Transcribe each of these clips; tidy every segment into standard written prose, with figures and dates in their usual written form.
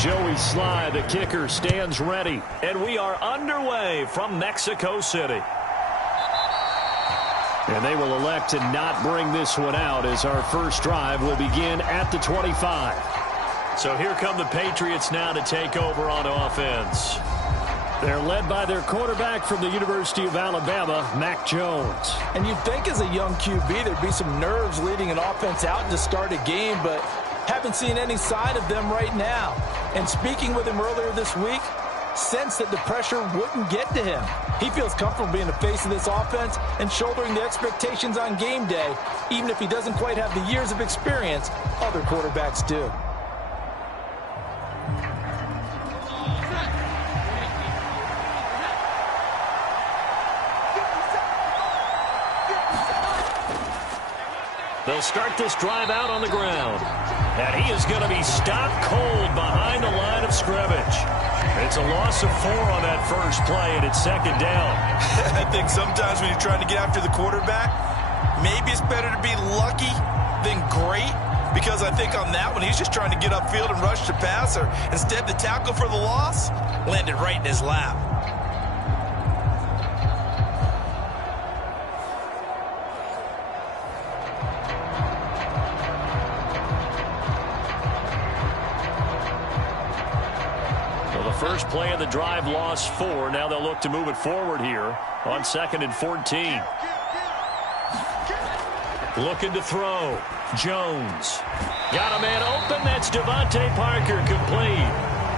Joey Sly, the kicker, stands ready. And we are underway from Mexico City. And they will elect to not bring this one out as our first drive will begin at the 25. So here come the Patriots now to take over on offense. They're led by their quarterback from the University of Alabama, Mac Jones. And you'd think as a young QB there'd be some nerves leading an offense out to start a game, but haven't seen any sign of them right now. And speaking with him earlier this week, sensed that the pressure wouldn't get to him. He feels comfortable being the face of this offense and shouldering the expectations on game day, even if he doesn't quite have the years of experience other quarterbacks do. They'll start this drive out on the ground. And he is going to be stopped cold behind the line of scrimmage. It's a loss of 4 on that first play, and it's second down. I think sometimes when you're trying to get after the quarterback, maybe it's better to be lucky than great, because I think on that one, he's just trying to get upfield and rush the passer. Instead, the tackle for the loss landed right in his lap. First play of the drive lost 4. Now they'll look to move it forward here on 2nd and 14. Looking to throw. Jones. Got a man open. That's Devontae Parker, complete.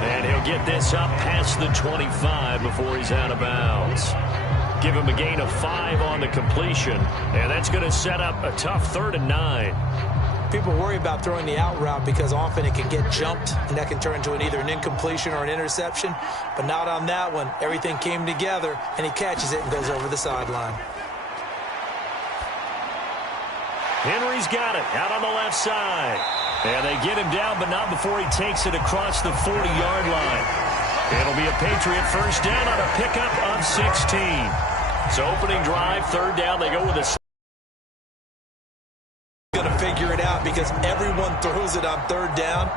And he'll get this up past the 25 before he's out of bounds. Give him a gain of 5 on the completion. And that's going to set up a tough 3rd and 9. People worry about throwing the out route because often it can get jumped, and that can turn into either an incompletion or an interception. But not on that one. Everything came together, and he catches it and goes over the sideline. Henry's got it out on the left side. And they get him down, but not before he takes it across the 40-yard line. It'll be a Patriot first down on a pickup of 16. So opening drive, 3rd down. They go with a going to figure it out because everyone throws it on 3rd down.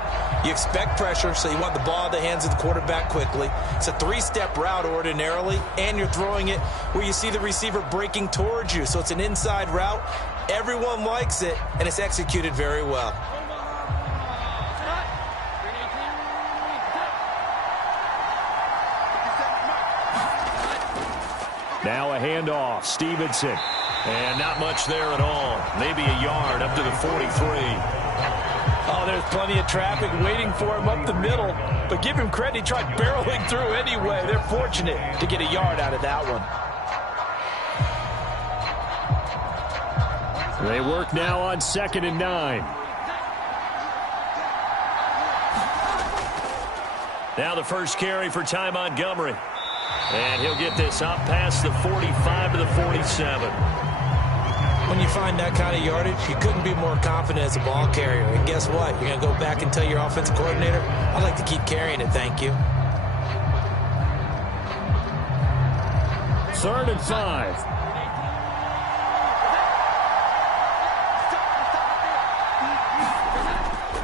You expect pressure, so you want the ball in the hands of the quarterback quickly. It's a 3-step route ordinarily, and you're throwing it where you see the receiver breaking towards you. So it's an inside route. Everyone likes it, and it's executed very well. Now a handoff. Stevenson. And not much there at all. Maybe a yard up to the 43. Oh, there's plenty of traffic waiting for him up the middle. But give him credit, he tried barreling through anyway. They're fortunate to get a yard out of that one. They work now on 2nd and 9. Now the first carry for Ty Montgomery. And he'll get this up past the 45 to the 47. When you find that kind of yardage, you couldn't be more confident as a ball carrier. And guess what? You're going to go back and tell your offensive coordinator, I'd like to keep carrying it, thank you. 3rd and 5.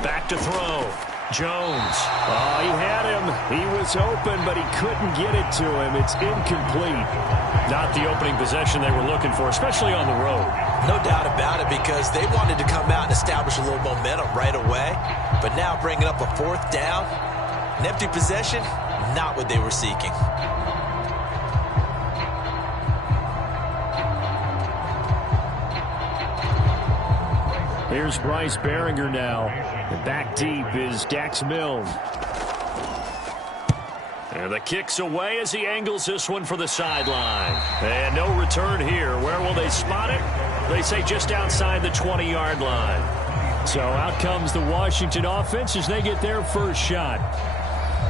Back to throw. Jones. Oh, he had him. He was open, but he couldn't get it to him. It's incomplete. Not the opening possession they were looking for, especially on the road. No doubt about it, because they wanted to come out and establish a little momentum right away. But now bringing up a 4th down, an empty possession, not what they were seeking. Here's Bryce Behringer now. And back deep is Dax Milne. And the kick's away as he angles this one for the sideline. And no return here. Where will they spot it? They say just outside the 20-yard line. So out comes the Washington offense as they get their first shot.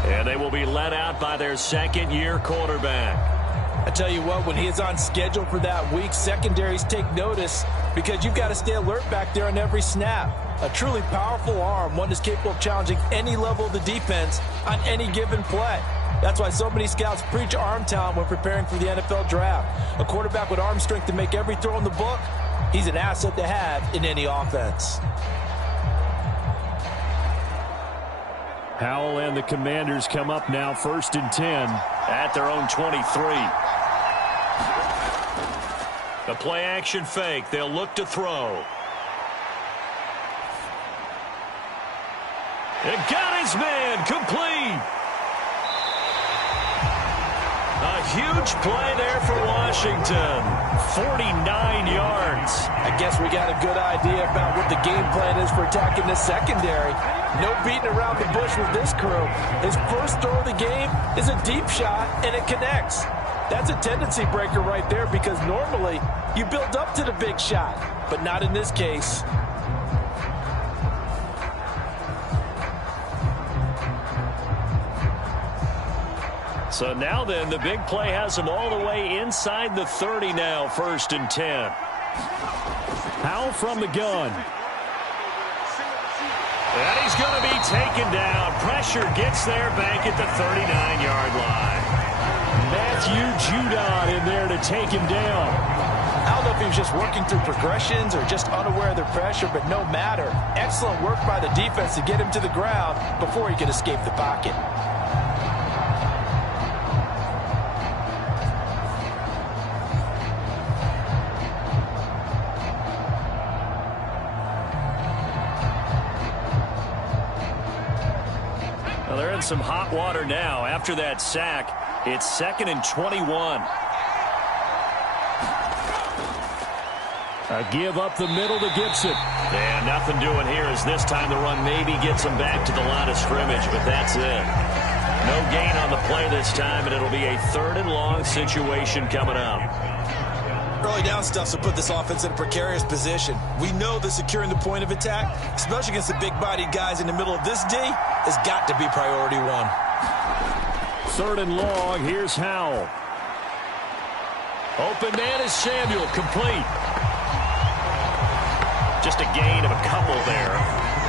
And they will be let out by their 2nd-year quarterback. I tell you what, when he is on schedule for that week, secondaries take notice because you've got to stay alert back there on every snap. A truly powerful arm, one that's capable of challenging any level of the defense on any given play. That's why so many scouts preach arm talent when preparing for the NFL draft. A quarterback with arm strength to make every throw in the book, he's an asset to have in any offense. Howell and the Commanders come up now 1st and 10 at their own 23. A play-action fake. They'll look to throw. It got his man. Complete. A huge play there for Washington. 49 yards. I guess we got a good idea about what the game plan is for attacking this secondary. No beating around the bush with this crew. His first throw of the game is a deep shot, and it connects. That's a tendency breaker right there because normally you build up to the big shot, but not in this case. So now then, the big play has him all the way inside the 30 now, 1st and 10. Howell from the gun. And he's going to be taken down. Pressure gets there back at the 39-yard line. Matthew Judon in there to take him down. I don't know if he was just working through progressions or just unaware of the pressure, but no matter. Excellent work by the defense to get him to the ground before he could escape the pocket. Well, they're in some hot water now. After that sack, it's 2nd and 21. A give up the middle to Gibson. And nothing doing here as this time the run maybe gets him back to the line of scrimmage, but that's it. No gain on the play this time, and it'll be a 3rd and long situation coming up. Early down stuff to put this offense in a precarious position. We know that securing the point of attack, especially against the big-bodied guys in the middle of this D, has got to be priority one. 3rd and long. Here's Howell. Open man is Samuel. Complete. Just a gain of a couple there.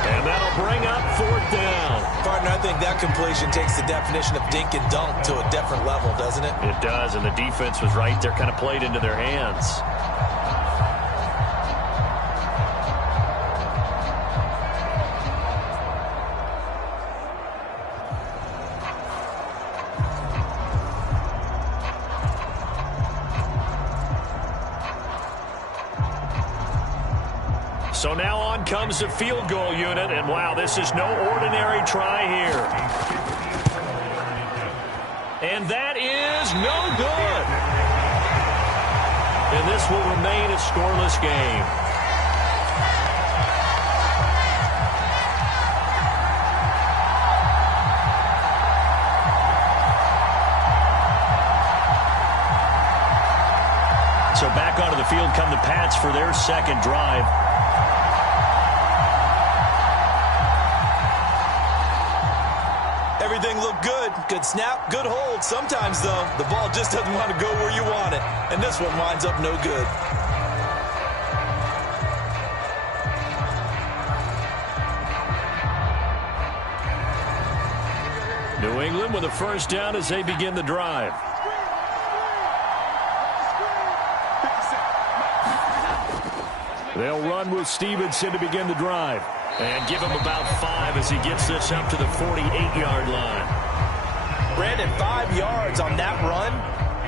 And that'll bring up 4th down. Partner, I think that completion takes the definition of dink and dunk to a different level, doesn't it? It does, and the defense was right there, kind of played into their hands. So now on comes the field goal unit, and wow, this is no ordinary try here. And that is no good. And this will remain a scoreless game. So back onto the field come the Pats for their 2nd drive. Everything looked good. Good snap, good hold. Sometimes, though, the ball just doesn't want to go where you want it. And this one winds up no good. New England with a 1st down as they begin the drive. They'll run with Stevenson to begin the drive. And give him about 5 as he gets this up to the 48-yard line. Brandon, 5 yards on that run.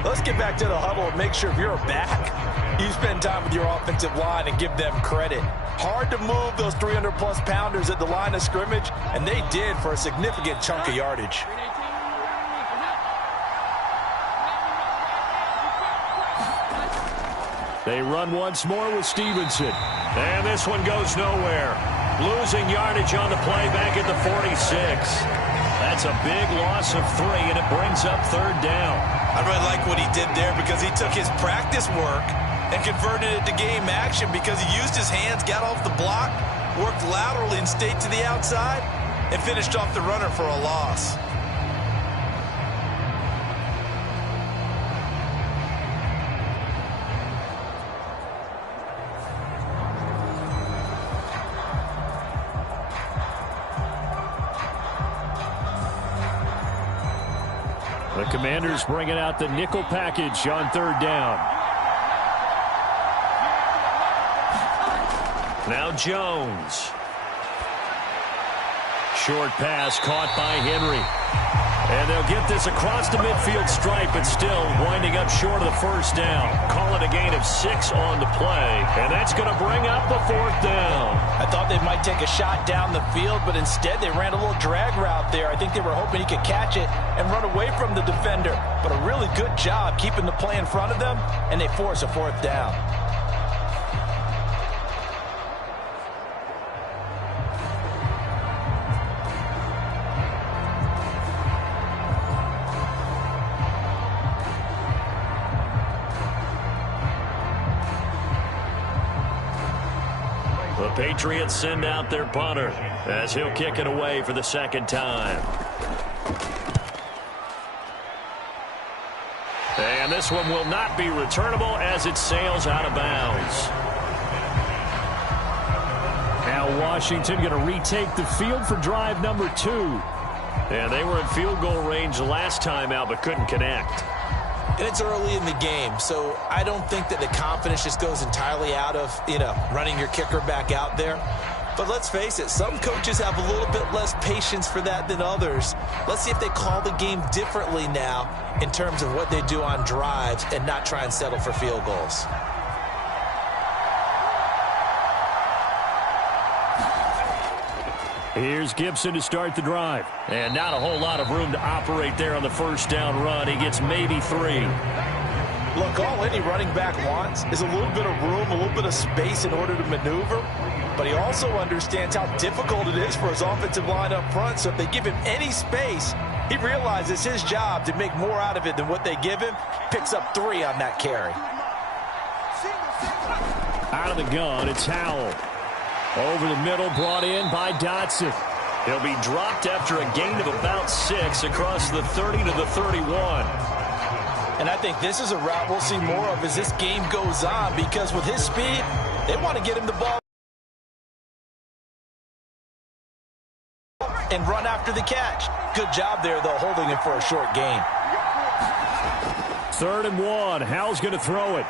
Let's get back to the huddle and make sure if you're a back, you spend time with your offensive line and give them credit. Hard to move those 300-plus pounders at the line of scrimmage, and they did for a significant chunk of yardage. They run once more with Stevenson. And this one goes nowhere. Losing yardage on the play back at the 46. That's a big loss of 3, and it brings up 3rd down. I really like what he did there because he took his practice work and converted it to game action because he used his hands, got off the block, worked laterally and stayed to the outside, and finished off the runner for a loss. The Commanders bringing out the nickel package on 3rd down. Now Jones. short pass caught by Henry. And they'll get this across the midfield stripe, but still winding up short of the first down. Call it a gain of 6 on the play, and that's going to bring up the 4th down. I thought they might take a shot down the field, but instead they ran a little drag route there. I think they were hoping he could catch it and run away from the defender. But a really good job keeping the play in front of them, and they force a 4th down. The Patriots send out their punter as he'll kick it away for the 2nd time. And this one will not be returnable as it sails out of bounds. Now Washington going to retake the field for drive number 2. And they were in field goal range last time out but couldn't connect. And it's early in the game, so I don't think that the confidence just goes entirely out of, running your kicker back out there. But let's face it, some coaches have a little bit less patience for that than others. Let's see if they call the game differently now in terms of what they do on drives and not try and settle for field goals. Here's Gibson to start the drive. And not a whole lot of room to operate there on the first down run. He gets maybe 3. Look, all any running back wants is a little bit of room, a little bit of space in order to maneuver. But he also understands how difficult it is for his offensive line up front. So if they give him any space, he realizes his job to make more out of it than what they give him. Picks up 3 on that carry. Out of the gun, it's Howell. Over the middle, brought in by Dotson. He'll be dropped after a gain of about 6 across the 30 to the 31. And I think this is a route we'll see more of as this game goes on, because with his speed, they want to get him the ball and run after the catch. Good job there, though, holding him for a short gain. 3rd and 1. Howell's going to throw it.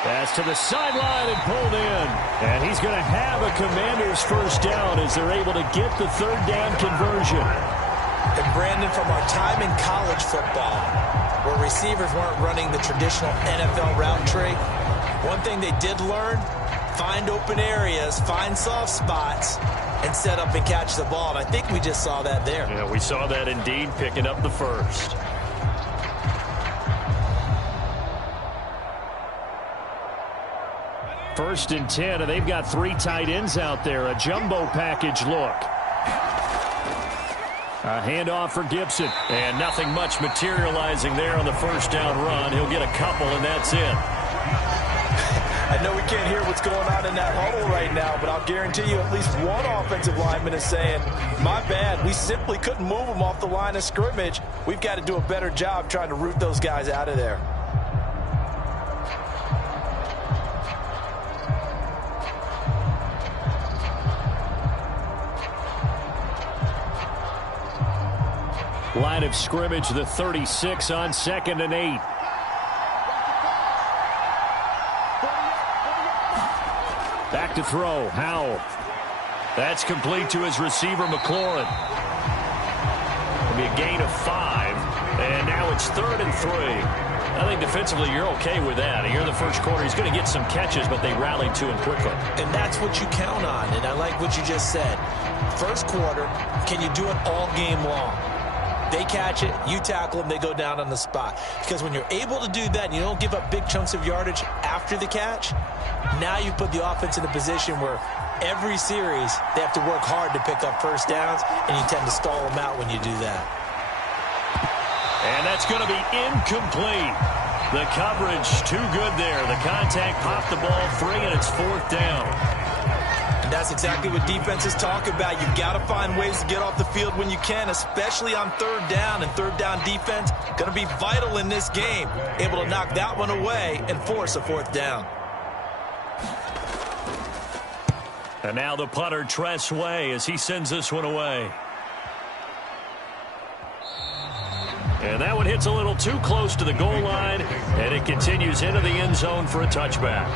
Pass to the sideline and pulled in. And he's going to have a Commanders first down as they're able to get the 3rd down conversion. And Brandon, from our time in college football, where receivers weren't running the traditional NFL route tree, one thing they did learn, find open areas, find soft spots, and set up and catch the ball. And I think we just saw that there. Yeah, we saw that indeed, picking up the first. First and 10, and they've got 3 tight ends out there. A jumbo package look. A handoff for Gibson. And nothing much materializing there on the first down run. He'll get a couple, and that's it. I know we can't hear what's going on in that huddle right now, but I'll guarantee you at least one offensive lineman is saying, my bad, we simply couldn't move them off the line of scrimmage. We've got to do a better job trying to root those guys out of there. Line of scrimmage, the 36 on 2nd and 8. Back to throw, Howell. That's complete to his receiver, McLaurin. It'll be a gain of 5, and now it's 3rd and 3. I think defensively you're okay with that. Here in the first quarter, he's going to get some catches, but they rallied to him quickly. And that's what you count on, and I like what you just said. First quarter, can you do it all game long? They catch it, you tackle them, they go down on the spot. Because when you're able to do that and you don't give up big chunks of yardage after the catch, now you put the offense in a position where every series they have to work hard to pick up first downs, and you tend to stall them out when you do that. And that's going to be incomplete. The coverage too good there. The contact popped the ball free, and it's 4th down. And that's exactly what defenses talk about. You've got to find ways to get off the field when you can, especially on 3rd down. And 3rd down defense going to be vital in this game. Able to knock that one away and force a 4th down. And now the punter, Tress Way, as he sends this one away. And that one hits a little too close to the goal line, and it continues into the end zone for a touchback.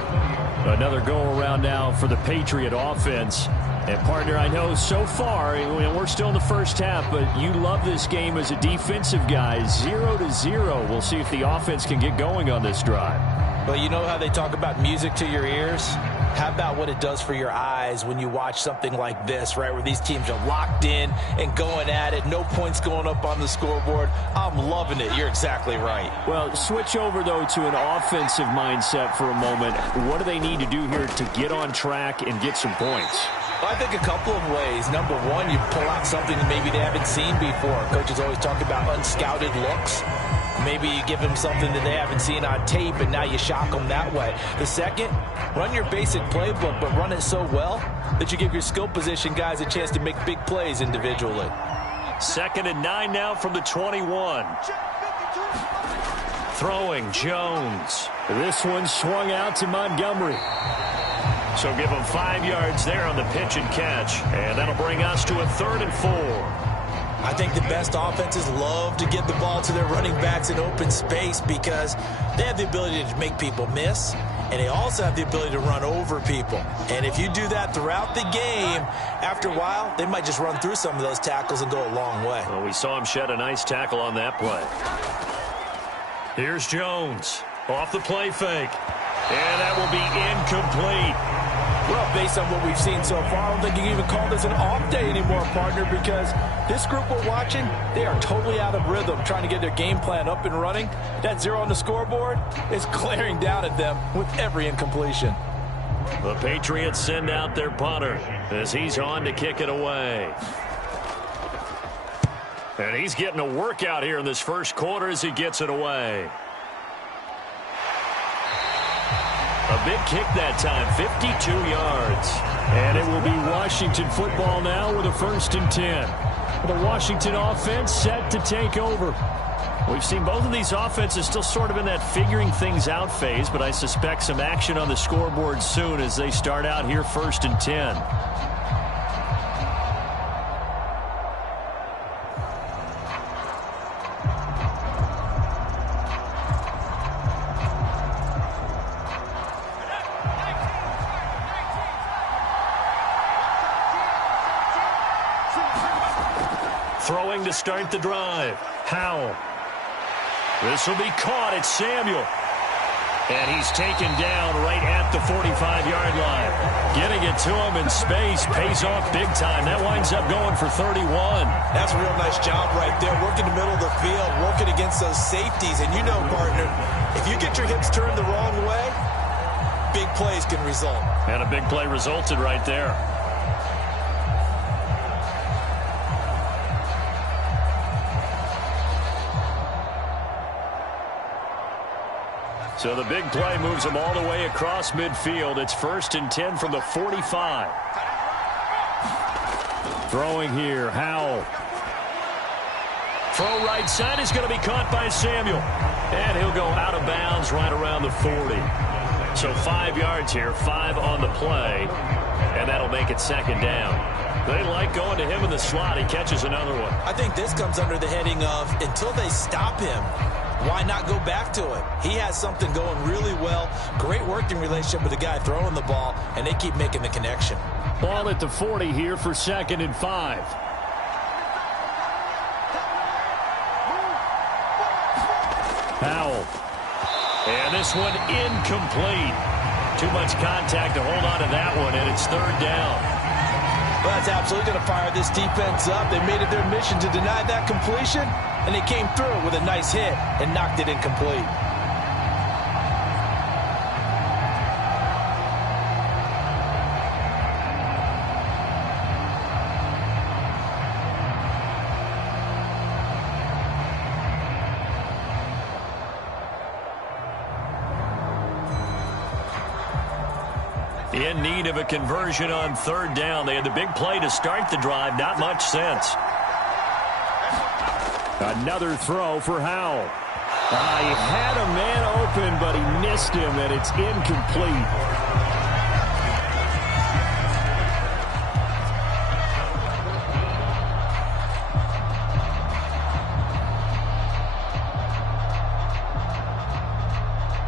Another go-around now for the Patriot offense. And, partner, I know so far, we're still in the first half, but you love this game as a defensive guy. 0-0. We'll see if the offense can get going on this drive. Well, you know how they talk about music to your ears? How about what it does for your eyes when you watch something like this, right, where these teams are locked in and going at it, no points going up on the scoreboard? I'm loving it. You're exactly right. Well, switch over, though, to an offensive mindset for a moment. What do they need to do here to get on track and get some points? Well, I think a couple of ways. Number one, you pull out something that maybe they haven't seen before. Coaches always talk about unscouted looks. Maybe you give them something that they haven't seen on tape, and now you shock them that way. The second, run your basic playbook, but run it so well that you give your skill position guys a chance to make big plays individually. 2nd and 9 now from the 21. Throwing Jones. This one swung out to Montgomery. So give him 5 yards there on the pitch and catch. And that'll bring us to a 3rd and 4. I think the best offenses love to get the ball to their running backs in open space because they have the ability to make people miss, and they also have the ability to run over people. And if you do that throughout the game, after a while, they might just run through some of those tackles and go a long way. Well, we saw him shed a nice tackle on that play. Here's Jones off the play fake, and that will be incomplete. Well, based on what we've seen so far, I don't think you can even call this an off day anymore, partner, because this group we're watching, they are totally out of rhythm, trying to get their game plan up and running. That 0 on the scoreboard is glaring down at them with every incompletion. The Patriots send out their punter as he's on to kick it away. And he's getting a workout here in this first quarter as he gets it away. A big kick that time, 52 yards. And it will be Washington football now with a 1st and 10. The Washington offense set to take over. We've seen both of these offenses still sort of in that figuring things out phase, but I suspect some action on the scoreboard soon as they start out here 1st and 10. Throwing to start the drive. Howell. This will be caught. It's Samuel. And he's taken down right at the 45-yard line. Getting it to him in space pays off big time. That winds up going for 31. That's a real nice job right there. Working the middle of the field, working against those safeties. And you know, partner, if you get your hips turned the wrong way, big plays can result. And a big play resulted right there. So the big play moves him all the way across midfield. It's 1st and 10 from the 45. Throwing here, Howell. Throw right side is going to be caught by Samuel. And he'll go out of bounds right around the 40. So 5 yards here, 5 on the play. And that'll make it 2nd down. They like going to him in the slot. He catches another one. I think this comes under the heading of until they stop him, why not go back to it? He has something going really well. Great working relationship with the guy throwing the ball, and they keep making the connection. Ball at the 40 here for 2nd and 5. Howell. And this one incomplete. Too much contact to hold on to that one, and it's 3rd down. Well, that's absolutely going to fire this defense up. They made it their mission to deny that completion, and they came through with a nice hit and knocked it incomplete. In need of a conversion on 3rd down. They had the big play to start the drive. Not much sense. Another throw for Howell. He had a man open, but he missed him, and it's incomplete.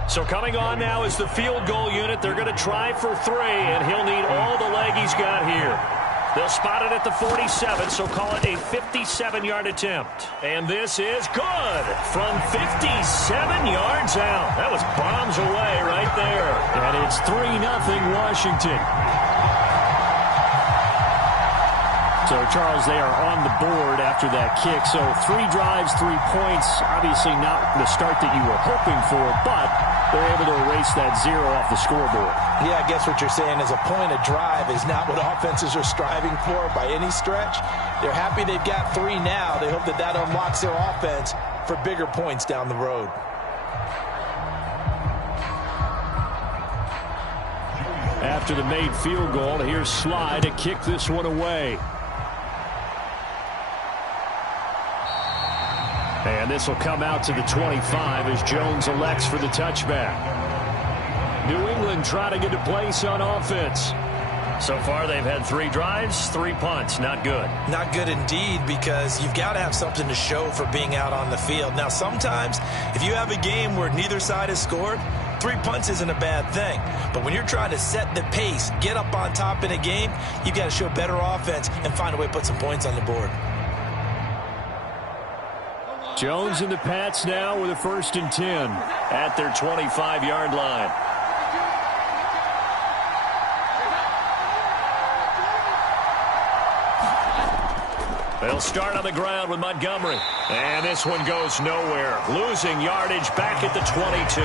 So coming on now is the field goal unit. They're going to try for 3, and he'll need all the leg he's got here. They'll spot it at the 47, so call it a 57-yard attempt. And this is good from 57 yards out. That was bombs away right there. And it's 3-0 Washington. So, Charles, they are on the board after that kick. So 3 drives, 3 points. Obviously not the start that you were hoping for, but they're able to erase that 0 off the scoreboard. Yeah, I guess what you're saying is a point a drive is not what offenses are striving for by any stretch. They're happy they've got 3 now. They hope that that unlocks their offense for bigger points down the road. After the made field goal, here's Sly to kick this one away. And this will come out to the 25 as Jones elects for the touchback. New England trying to get a place on offense. So far, they've had 3 drives, 3 punts. Not good. Not good indeed, because you've got to have something to show for being out on the field. Now, sometimes, if you have a game where neither side has scored, 3 punts isn't a bad thing. But when you're trying to set the pace, get up on top in a game, you've got to show better offense and find a way to put some points on the board. Jones and the Pats now with a 1st and 10 at their 25-yard line. They'll start on the ground with Montgomery. And this one goes nowhere. Losing yardage back at the 22.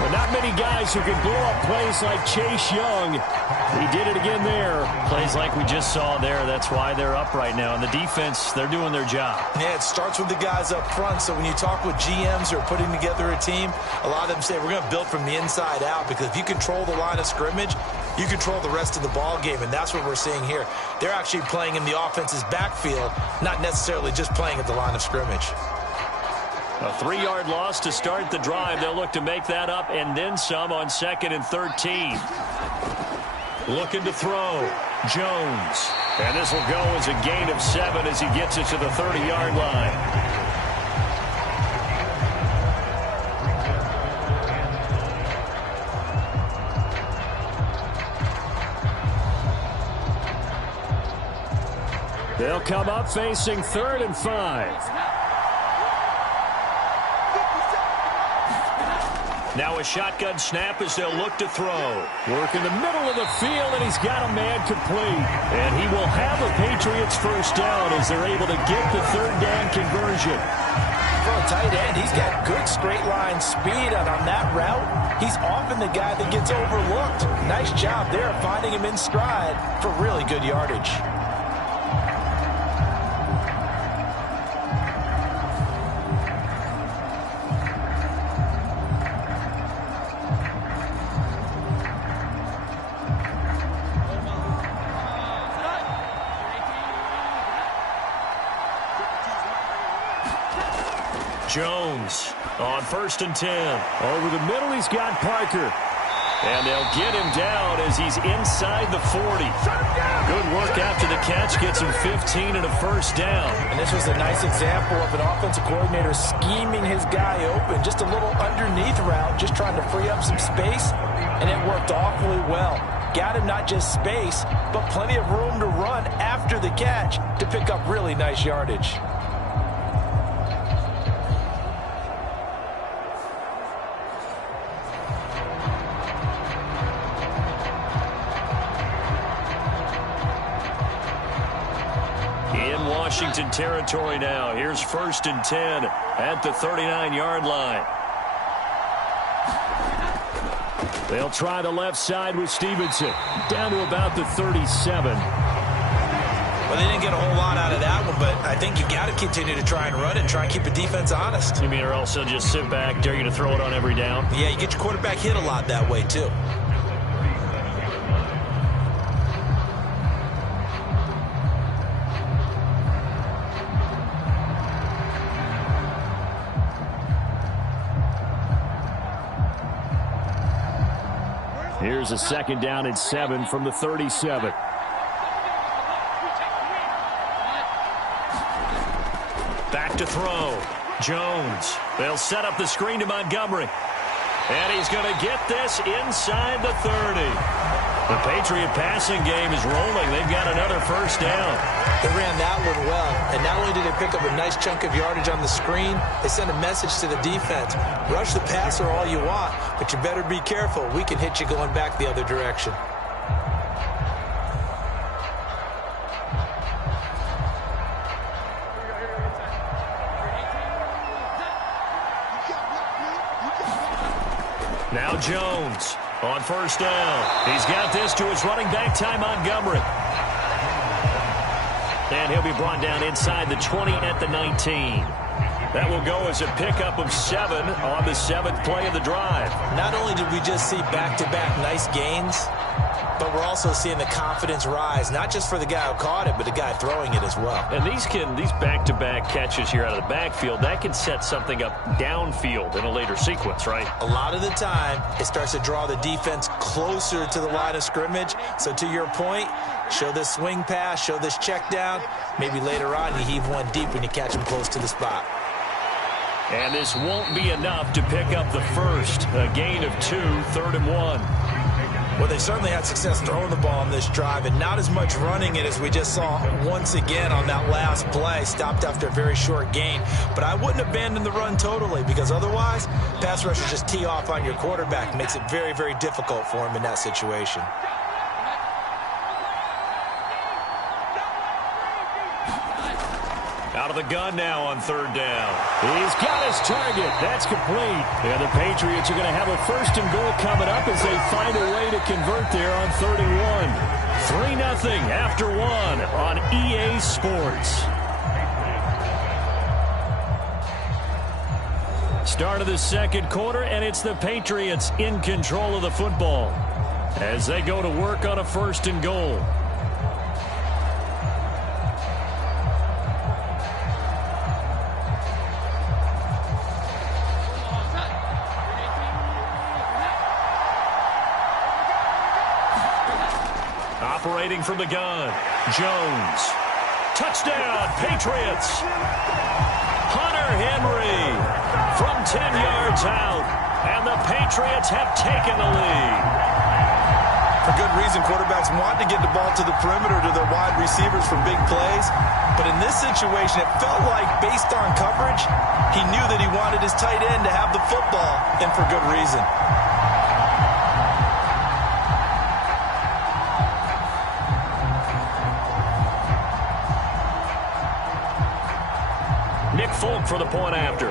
Well, not many guys who can blow up plays like Chase Young. He did it again there. Plays like we just saw there. That's why they're up right now. And the defense, they're doing their job. Yeah, it starts with the guys up front. So when you talk with GMs who are putting together a team, a lot of them say we're going to build from the inside out, because if you control the line of scrimmage, you control the rest of the ball game, and that's what we're seeing here. They're actually playing in the offense's backfield, not necessarily just playing at the line of scrimmage. A 3-yard loss to start the drive. They'll look to make that up and then some on 2nd and 13. Looking to throw. Jones. And this will go as a gain of 7 as he gets it to the 30-yard line. They'll come up facing 3rd and 5. Now a shotgun snap as they'll look to throw. Work in the middle of the field, and he's got a man complete. And he will have a Patriots 1st down as they're able to get the 3rd down conversion. For a tight end, he's got good straight line speed, and on that route, he's often the guy that gets overlooked. Nice job there finding him in stride for really good yardage. Jones on 1st and 10. Over the middle, he's got Parker. And they'll get him down as he's inside the 40. Good work after the catch. Gets him 15 and a 1st down. And this was a nice example of an offensive coordinator scheming his guy open. Just a little underneath route, just trying to free up some space. And it worked awfully well. Got him not just space, but plenty of room to run after the catch to pick up really nice yardage. Washington territory now. Here's 1st and 10 at the 39-yard line. They'll try the left side with Stevenson. Down to about the 37. Well, they didn't get a whole lot out of that one, but I think you got to continue to try and run it and try and keep the defense honest. You mean, or else they'll just sit back, dare you to throw it on every down? Yeah, you get your quarterback hit a lot that way, too. Here's a 2nd down and 7 from the 37. Back to throw. Jones. They'll set up the screen to Montgomery. And he's going to get this inside the 30. The Patriot passing game is rolling. They've got another first down. They ran that one well, and not only did they pick up a nice chunk of yardage on the screen, they sent a message to the defense. Rush the passer all you want, but you better be careful. We can hit you going back the other direction. Now Jones on first down. He's got this to his running back, Ty Montgomery. And he'll be brought down inside the 20 at the 19. That will go as a pickup of 7 on the 7th play of the drive. Not only did we just see back-to-back nice gains, but we're also seeing the confidence rise, not just for the guy who caught it, but the guy throwing it as well. And these back-to-back catches here out of the backfield, that can set something up downfield in a later sequence, right? A lot of the time, it starts to draw the defense closer to the line of scrimmage. So to your point, show this swing pass, show this check down. Maybe later on you heave one deep when you catch him close to the spot. And this won't be enough to pick up the first. A gain of 2, 3rd and 1. Well, they certainly had success throwing the ball on this drive, and not as much running it as we just saw once again on that last play. Stopped after a very short gain. But I wouldn't abandon the run totally, because otherwise, pass rushers just tee off on your quarterback. Makes it very, very difficult for him in that situation. Out of the gun now on 3rd down. He's got his target. That's complete. And the Patriots are going to have a 1st and goal coming up as they find a way to convert there on 3rd and 1. 3-0 after 1 on EA Sports. Start of the 2nd quarter, and it's the Patriots in control of the football as they go to work on a 1st and goal. Operating from the gun, Jones. Touchdown, Patriots. Hunter Henry from 10 yards out, and the Patriots have taken the lead. For good reason, quarterbacks want to get the ball to the perimeter to their wide receivers for big plays. But in this situation, it felt like, based on coverage, he knew that he wanted his tight end to have the football, and for good reason. Folk for the point after.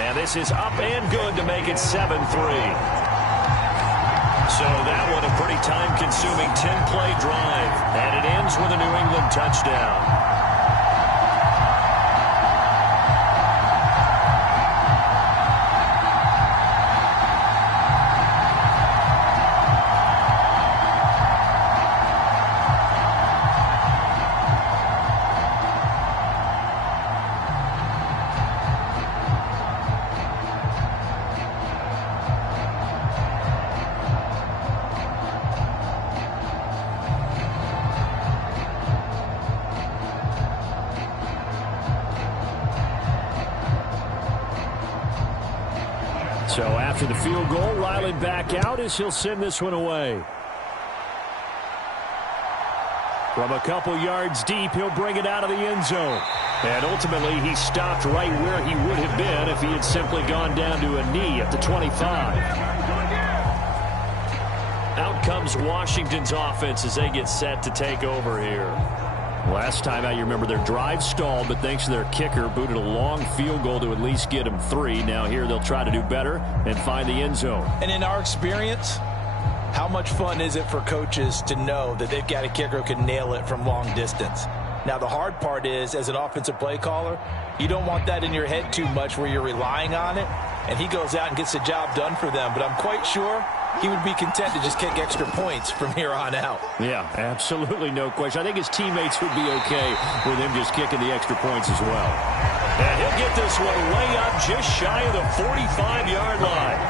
And this is up and good to make it 7-3. So that one a pretty time-consuming 10-play drive. And it ends with a New England touchdown. So after the field goal, Riley back out as he'll send this one away. From a couple yards deep, he'll bring it out of the end zone. And ultimately, he stopped right where he would have been if he had simply gone down to a knee at the 25. Out comes Washington's offense as they get set to take over here. Last time out, you remember their drive stalled, but thanks to their kicker, booted a long field goal to at least get them 3. Now here they'll try to do better and find the end zone. And in our experience, how much fun is it for coaches to know that they've got a kicker who can nail it from long distance? Now, the hard part is, as an offensive play caller, you don't want that in your head too much where you're relying on it, and he goes out and gets the job done for them. But I'm quite sure he would be content to just kick extra points from here on out. Yeah, absolutely no question. I think his teammates would be okay with him just kicking the extra points as well. And he'll get this one way up just shy of the 45-yard line.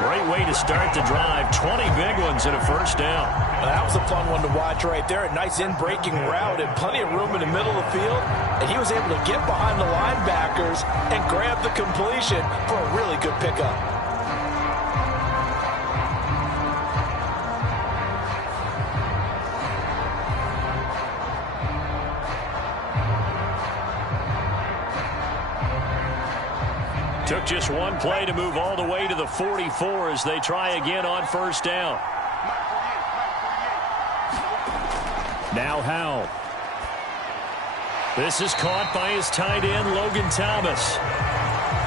Great way to start the drive. 20 big ones and a first down. Well, that was a fun one to watch right there. A nice in-breaking route and plenty of room in the middle of the field. And he was able to get behind the linebackers and grab the completion for a really good pickup. Took just one play to move all the way to the 44 as they try again on first down. Now Howell. This is caught by his tight end, Logan Thomas.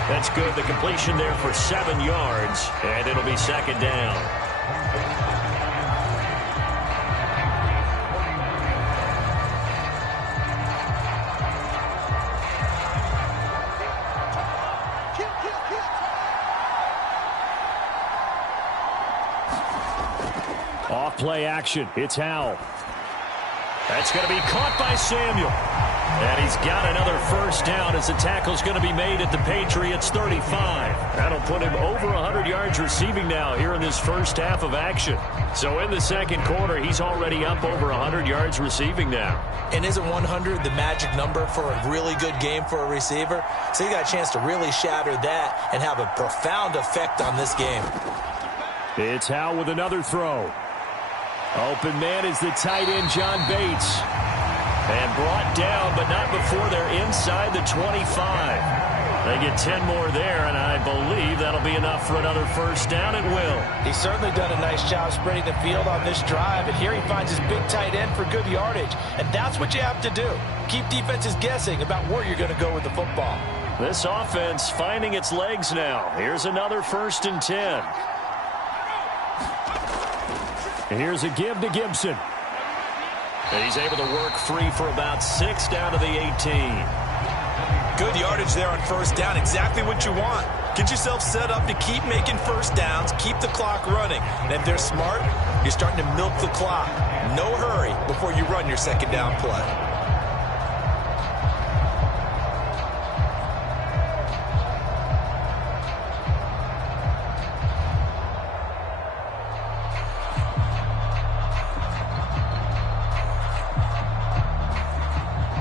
That's good. The completion there for 7 yards, and it'll be second down. Off play action. It's Howell. That's going to be caught by Samuel. And he's got another first down as the tackle's going to be made at the Patriots 35. That'll put him over 100 yards receiving now here in this first half of action. So in the second quarter, he's already up over 100 yards receiving now. And isn't 100 the magic number for a really good game for a receiver? So you got a chance to really shatter that and have a profound effect on this game. It's Howell with another throw. Open man is the tight end, John Bates. And brought down, but not before they're inside the 25. They get 10 more there, and I believe that'll be enough for another first down. It will. He's certainly done a nice job spreading the field on this drive, and here he finds his big tight end for good yardage. And that's what you have to do. Keep defenses guessing about where you're going to go with the football. This offense finding its legs now. Here's another 1st and 10. And here's a give to Gibson. And he's able to work free for about 6 down to the 18. Good yardage there on first down. Exactly what you want. Get yourself set up to keep making first downs, keep the clock running. And if they're smart, you're starting to milk the clock. No hurry before you run your second down play.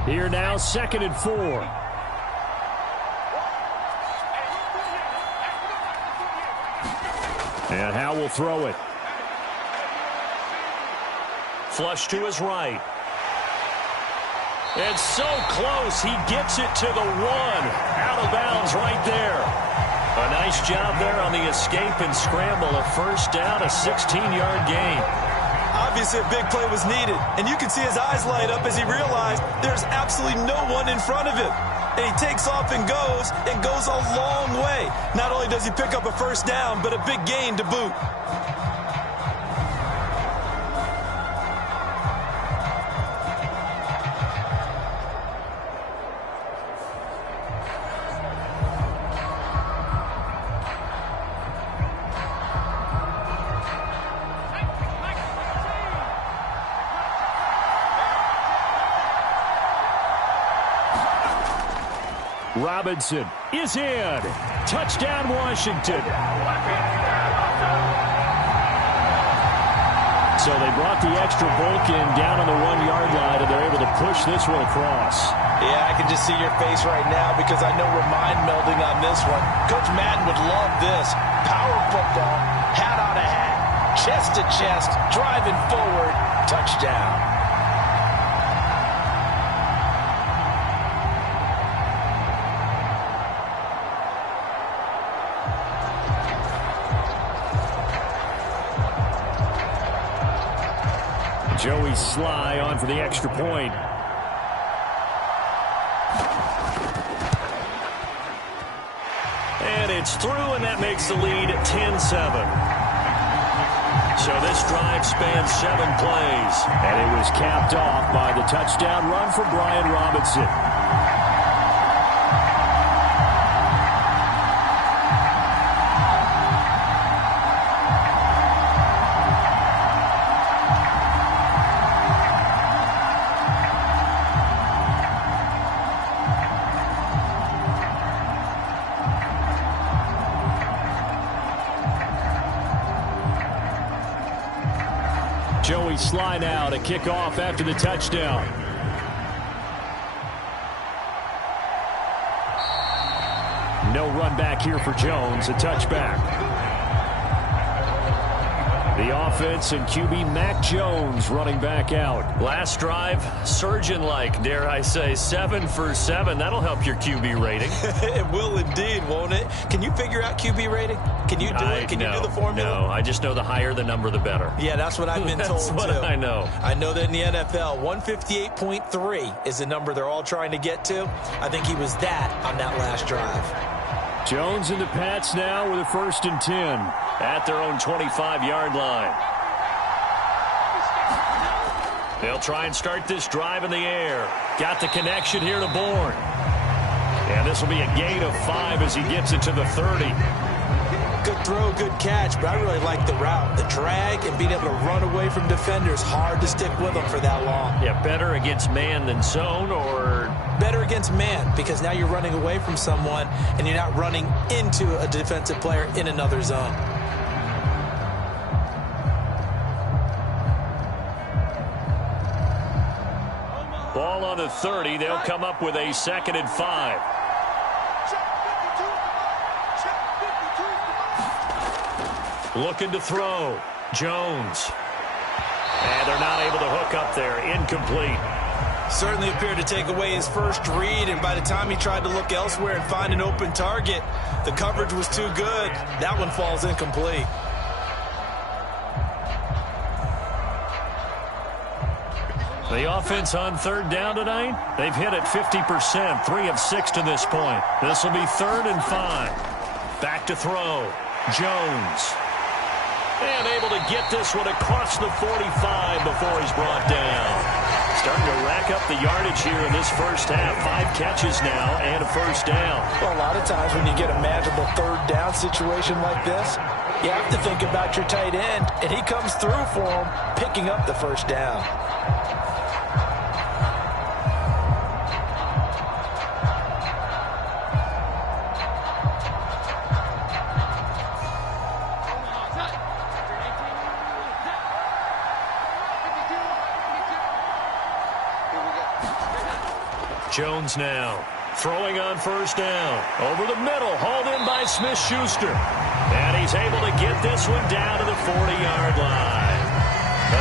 Here now, 2nd and 4. And Howell will throw it. Flush to his right. It's so close. He gets it to the 1. Out of bounds right there. A nice job there on the escape and scramble. A first down, a 16-yard gain. Obviously, a big play was needed, and you can see his eyes light up as he realized there's absolutely no one in front of him. And he takes off and goes a long way. Not only does he pick up a first down, but a big gain to boot. Robinson is in. Touchdown, Washington. So they brought the extra bulk in down on the 1-yard line, and they're able to push this one across. Yeah, I can just see your face right now because I know we're mind melding on this one. Coach Madden would love this. Power football, hat on a hat, chest to chest, driving forward, touchdown. Joey Sly on for the extra point. And it's through, and that makes the lead 10-7. So this drive spans 7 plays. And it was capped off by the touchdown run for Brian Robinson. Joey Sly now to kick off after the touchdown. No run back here for Jones, a touchback. The offense and QB Mac Jones running back out. Last drive, surgeon-like, dare I say, 7 for 7. That'll help your QB rating. It will indeed, won't it? Can you figure out QB rating? Can you do it? Can you do the formula? No, I just know the higher the number, the better. Yeah, that's what I've been told, That's what I know. I know that in the NFL, 158.3 is the number they're all trying to get to. I think he was that on that last drive. Jones and the Pats now with a 1st and 10 at their own 25-yard line. They'll try and start this drive in the air. Got the connection here to Bourne. And this will be a gain of 5 as he gets it to the 30. Good throw, good catch, but I really like the route. The drag and being able to run away from defenders, hard to stick with them for that long. Yeah, better against man than zone, or? Better against man, because now you're running away from someone and you're not running into a defensive player in another zone. Ball on the 30. They'll come up with a 2nd and 5. Looking to throw. Jones. And they're not able to hook up there. Incomplete. Certainly appeared to take away his first read, and by the time he tried to look elsewhere and find an open target, the coverage was too good. That one falls incomplete. The offense on 3rd down tonight, they've hit it 50%, 3 of 6 to this point. This will be 3rd and 5. Back to throw. Jones. And able to get this one across the 45 before he's brought down. Starting to rack up the yardage here in this first half. 5 catches now and a 1st down. Well, a lot of times when you get a manageable 3rd down situation like this, you have to think about your tight end, and he comes through for him, picking up the 1st down. Jones now throwing on 1st down. Over the middle, hauled in by Smith-Schuster. And he's able to get this one down to the 40-yard line.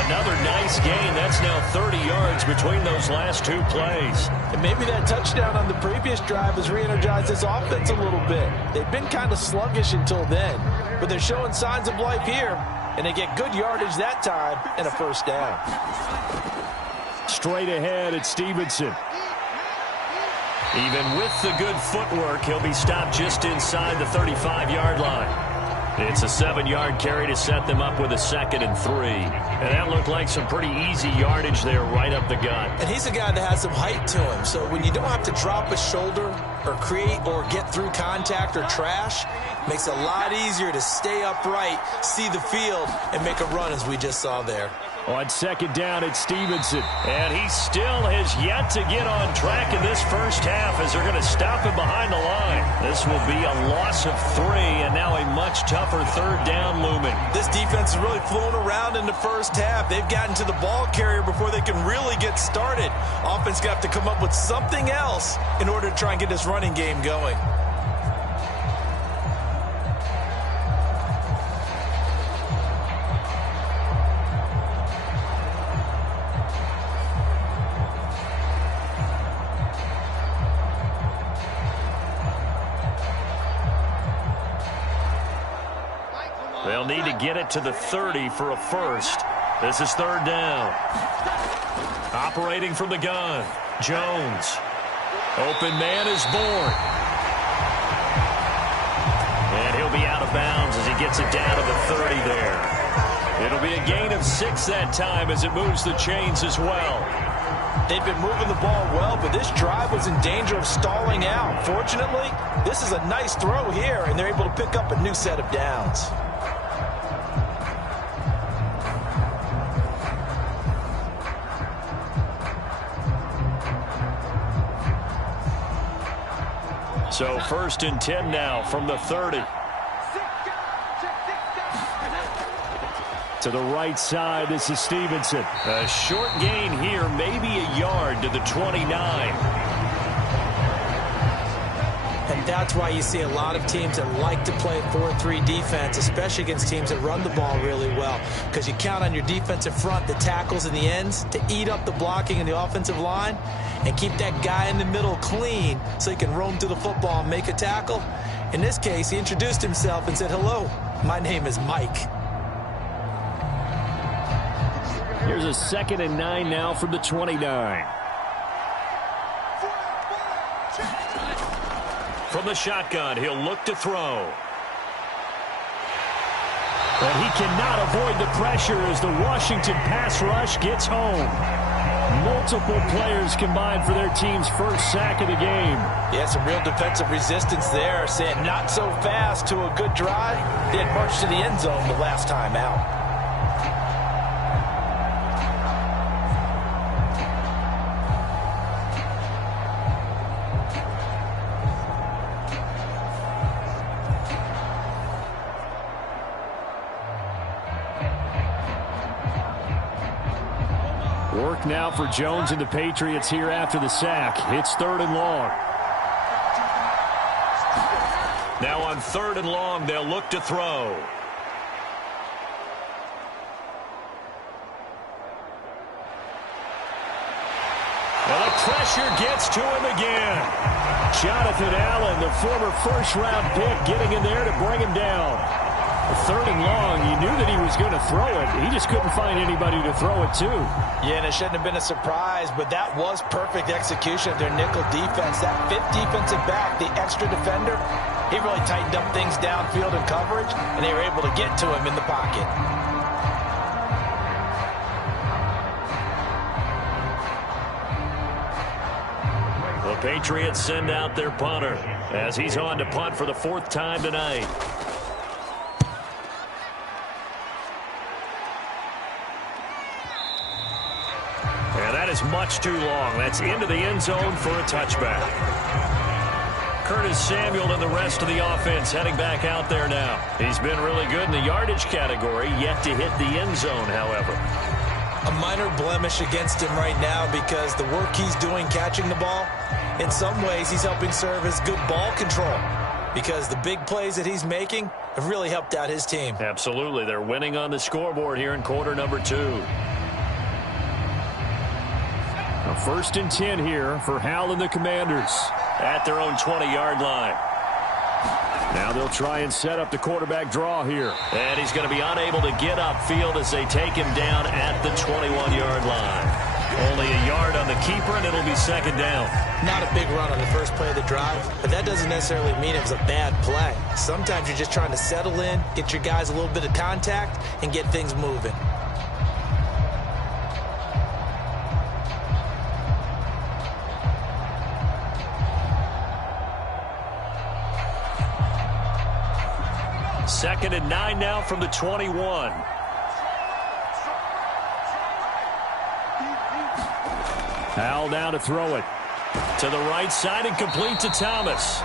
Another nice gain. That's now 30 yards between those last 2 plays. And maybe that touchdown on the previous drive has re-energized this offense a little bit. They've been kind of sluggish until then, but they're showing signs of life here, and they get good yardage that time and a 1st down. Straight ahead at Stevenson. Even with the good footwork, he'll be stopped just inside the 35-yard line. It's a 7-yard carry to set them up with a 2nd and 3. And that looked like some pretty easy yardage there right up the gut. And he's a guy that has some height to him. So when you don't have to drop a shoulder or create or get through contact or trash, makes it a lot easier to stay upright, see the field, and make a run as we just saw there. On 2nd down at Stevenson. And he still has yet to get on track in this first half as they're going to stop him behind the line. This will be a loss of 3 and now a much tougher 3rd down looming. This defense has really flown around in the first half. They've gotten to the ball carrier before they can really get started. Offense got to come up with something else in order to try and get this running game going. They'll need to get it to the 30 for a 1st. This is 3rd down. Operating from the gun. Jones. Open man is Bourne. And he'll be out of bounds as he gets it down to the 30 there. It'll be a gain of 6 that time as it moves the chains as well. They've been moving the ball well, but this drive was in danger of stalling out. Fortunately, this is a nice throw here, and they're able to pick up a new set of downs. So 1st and 10 now from the 30. To the right side, this is Stevenson. A short gain here, maybe a yard to the 29. And that's why you see a lot of teams that like to play 4-3 defense, especially against teams that run the ball really well, because you count on your defensive front, the tackles and the ends, to eat up the blocking in the offensive line and keep that guy in the middle clean so he can roam through the football and make a tackle. In this case, he introduced himself and said, "Hello, my name is Mike." Here's a 2nd and 9 now from the 29. From the shotgun, he'll look to throw. And he cannot avoid the pressure as the Washington pass rush gets home. Multiple players combined for their team's first sack of the game. Yeah, some real defensive resistance there, saying not so fast to a good drive. They had marched to the end zone the last time out. Work now for Jones and the Patriots here after the sack. It's 3rd and long. Now on 3rd and long, they'll look to throw. Well, the pressure gets to him again. Jonathan Allen, the former first-round pick, getting in there to bring him down. 3rd and long, you knew that he was going to throw it. He just couldn't find anybody to throw it to. Yeah, and it shouldn't have been a surprise, but that was perfect execution of their nickel defense. That 5th defensive back, the extra defender, he really tightened up things downfield in coverage, and they were able to get to him in the pocket. The Patriots send out their punter as he's on to punt for the 4th time tonight. Is much too long. That's into the end zone for a touchback. Curtis Samuel and the rest of the offense heading back out there now. He's been really good in the yardage category, yet to hit the end zone, however. A minor blemish against him right now because the work he's doing catching the ball, in some ways he's helping serve as good ball control because the big plays that he's making have really helped out his team. Absolutely. They're winning on the scoreboard here in quarter number 2. A 1st and 10 here for Hal and the Commanders at their own 20-yard line. Now they'll try and set up the quarterback draw here. And he's going to be unable to get upfield as they take him down at the 21-yard line. Only a yard on the keeper, and it'll be 2nd down. Not a big run on the first play of the drive, but that doesn't necessarily mean it was a bad play. Sometimes you're just trying to settle in, get your guys a little bit of contact, and get things moving. Second and 9 now from the 21. Hal now to throw it. To the right side and complete to Thomas.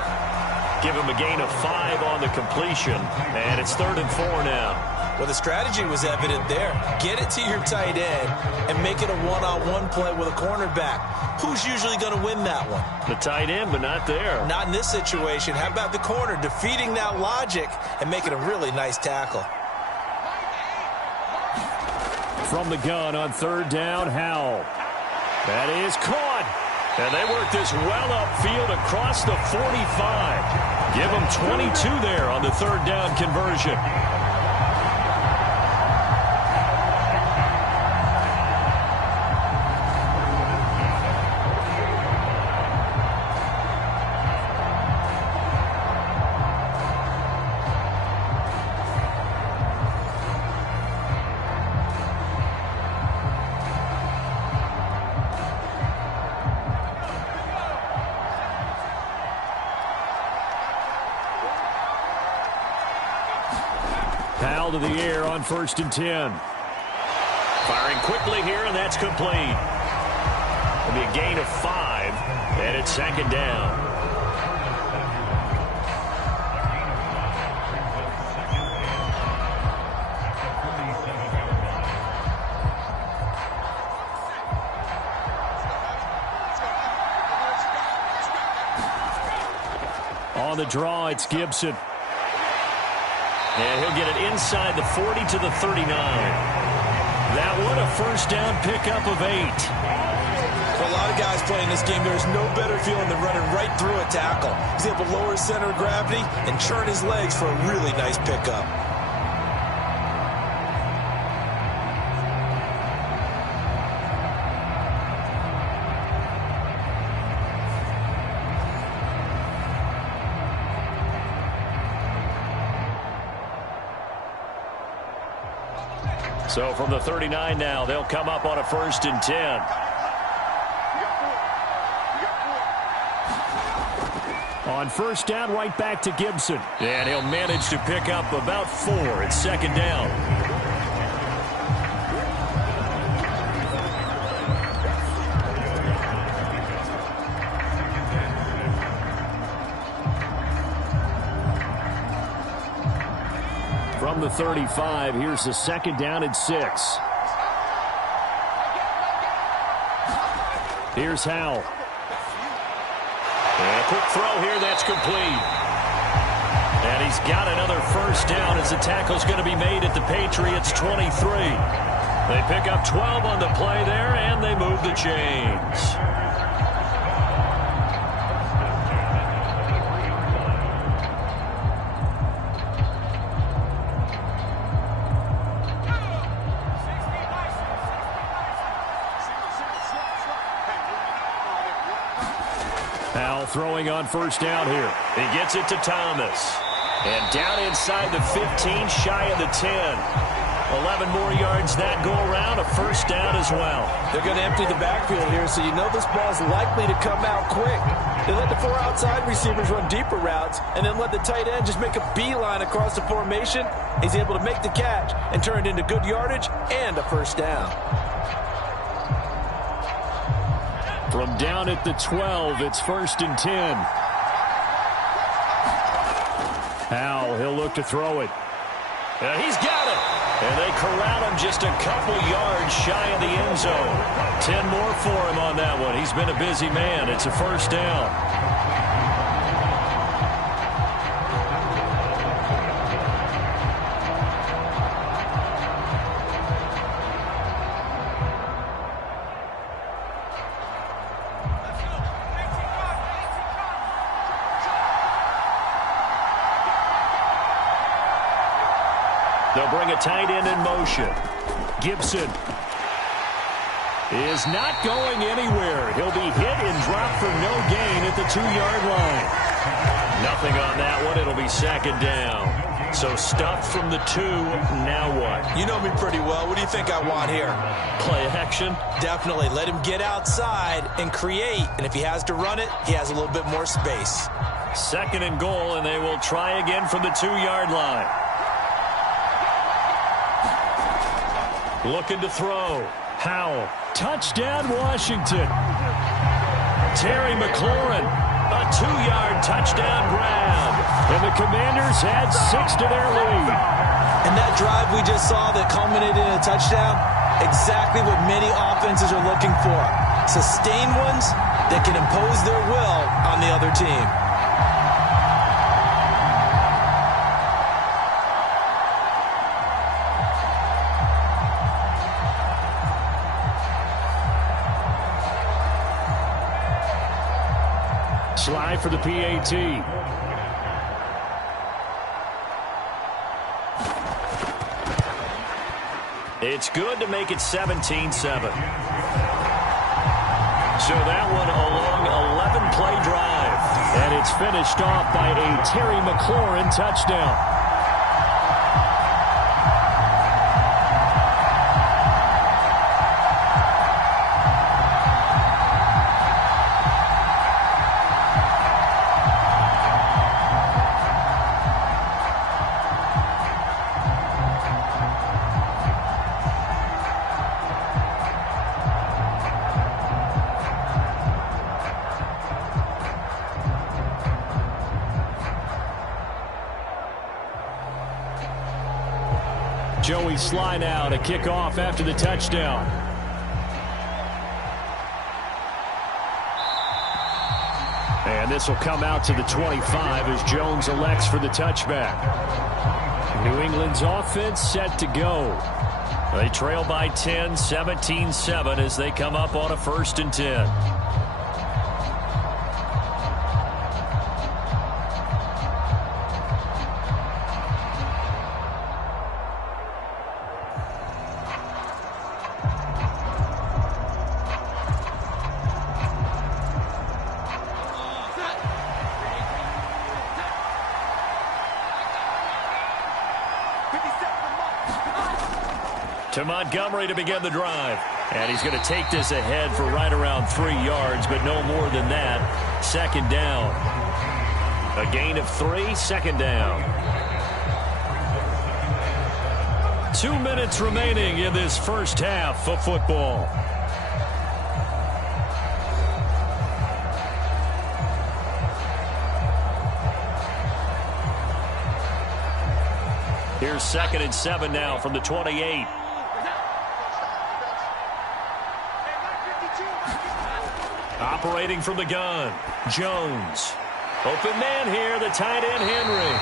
Give him a gain of 5 on the completion. And it's 3rd and 4 now. Well, the strategy was evident there. Get it to your tight end and make it a one-on-one play with a cornerback. Who's usually going to win that one? The tight end, but not there. Not in this situation. How about the corner defeating that logic and making a really nice tackle? From the gun on 3rd down, Howell. That is caught. And they work this well upfield across the 45. Give them 22 there on the 3rd down conversion. Powell to the air on 1st and 10. Firing quickly here, and that's complete. It'll be a gain of 5, and it's 2nd down. on the draw, it's Gibson. And he'll get it inside the 40 to the 39. That one, a first down pickup of 8. For a lot of guys playing this game, there's no better feeling than running right through a tackle. He's able to lower his center of gravity and churn his legs for a really nice pickup. So from the 39 now, they'll come up on a 1st and 10. On 1st down, right back to Gibson. And he'll manage to pick up about 4. It's 2nd down. From the 35, here's the 2nd down and 6. Here's Howell. And a quick throw here, that's complete. And he's got another 1st down as the tackle's going to be made at the Patriots 23. They pick up 12 on the play there, and they move the chains. Throwing on 1st down here. He gets it to Thomas. And down inside the 15, shy of the 10. 11 more yards that go around, a 1st down as well. They're going to empty the backfield here, so you know this ball's likely to come out quick. They let the 4 outside receivers run deeper routes and then let the tight end just make a beeline across the formation. He's able to make the catch and turn it into good yardage and a 1st down. From down at the 12, it's 1st and 10. Howell, he'll look to throw it. He's got it. And they corral him just a couple yards shy of the end zone. 10 more for him on that one. He's been a busy man. It's a 1st down. They'll bring a tight end in motion. Gibson is not going anywhere. He'll be hit and dropped for no gain at the 2-yard line. Nothing on that one. It'll be 2nd down. So stuffed from the 2. Now what? You know me pretty well. What do you think I want here? Play action? Definitely. Let him get outside and create. And if he has to run it, he has a little bit more space. 2nd and goal, and they will try again from the 2-yard line. Looking to throw. Howell. Touchdown, Washington. Terry McLaurin. A 2-yard touchdown grab. And the Commanders add 6 to their lead. And that drive we just saw that culminated in a touchdown, exactly what many offenses are looking for. Sustained ones that can impose their will on the other team. Slide for the PAT. It's good to make it 17-7. So that one a long 11-play drive. And it's finished off by a Terry McLaurin touchdown. Joey slide out, a kickoff after the touchdown. And this will come out to the 25 as Jones elects for the touchback. New England's offense set to go. They trail by 10, 17-7 as they come up on a 1st and 10. To Montgomery to begin the drive. And he's going to take this ahead for right around 3 yards, but no more than that. 2nd down. A gain of 3, 2nd down. 2 minutes remaining in this first half of football. Here's 2nd and 7 now from the 28. Operating from the gun, Jones. Open man here, the tight end, Henry.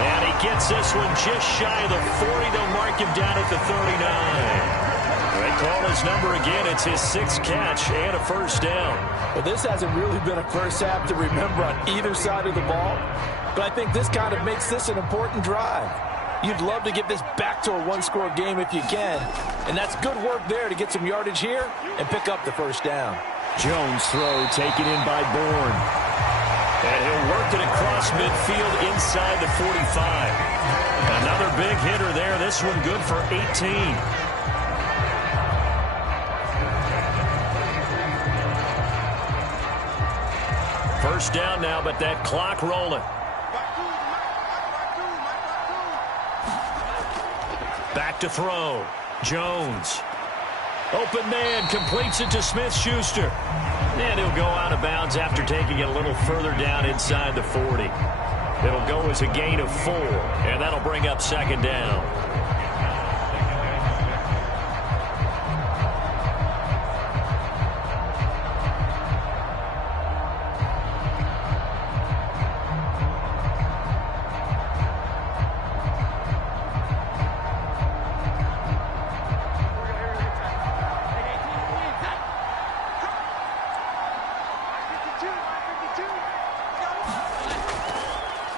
And he gets this one just shy of the 40. They'll mark him down at the 39. They call his number again. It's his 6th catch and a 1st down. Well, this hasn't really been a first half to remember on either side of the ball. But I think this kind of makes this an important drive. You'd love to get this back to a 1-score game if you can. And that's good work there to get some yardage here and pick up the 1st down. Jones throw taken in by Bourne. And he'll work it across midfield inside the 45. Another big hitter there. This one good for 18. First down now, but that clock rolling. Back to throw. Jones. Open man, completes it to Smith-Schuster. And he'll go out of bounds after taking it a little further down inside the 40. It'll go as a gain of 4, and that'll bring up 2nd down.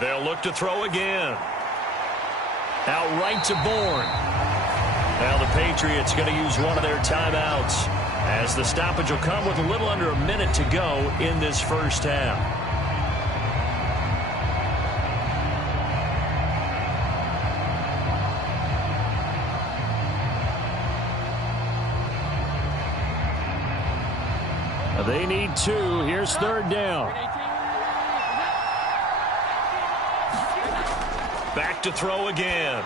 They'll look to throw again. Out right to Bourne. Now the Patriots going to use one of their timeouts as the stoppage will come with a little under a minute to go in this first half. They need 2. Here's 3rd down. Back to throw again.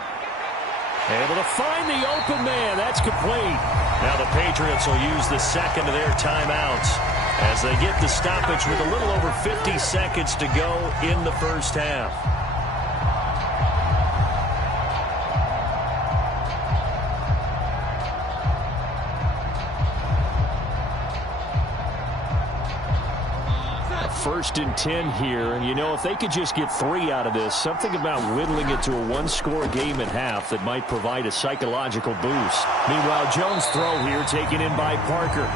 Able to find the open man. That's complete. Now the Patriots will use the 2nd of their timeouts as they get the stoppage with a little over 50 seconds to go in the first half. First and 10 here, and you know, if they could just get 3 out of this, something about whittling it to a 1-score game at half that might provide a psychological boost. Meanwhile, Jones' throw here taken in by Parker.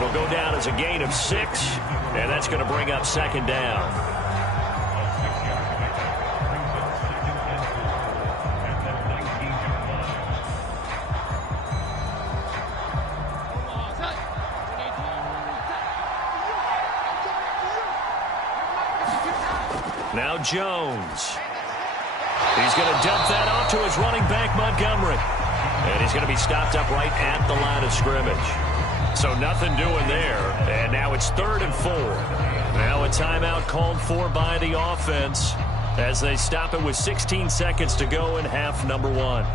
Will go down as a gain of 6, and that's going to bring up 2nd down. Now Jones. He's going to dump that off to his running back, Montgomery. And he's going to be stopped up right at the line of scrimmage. So nothing doing there. And now it's 3rd and 4. Now a timeout called for by the offense as they stop it with 16 seconds to go in half number 1.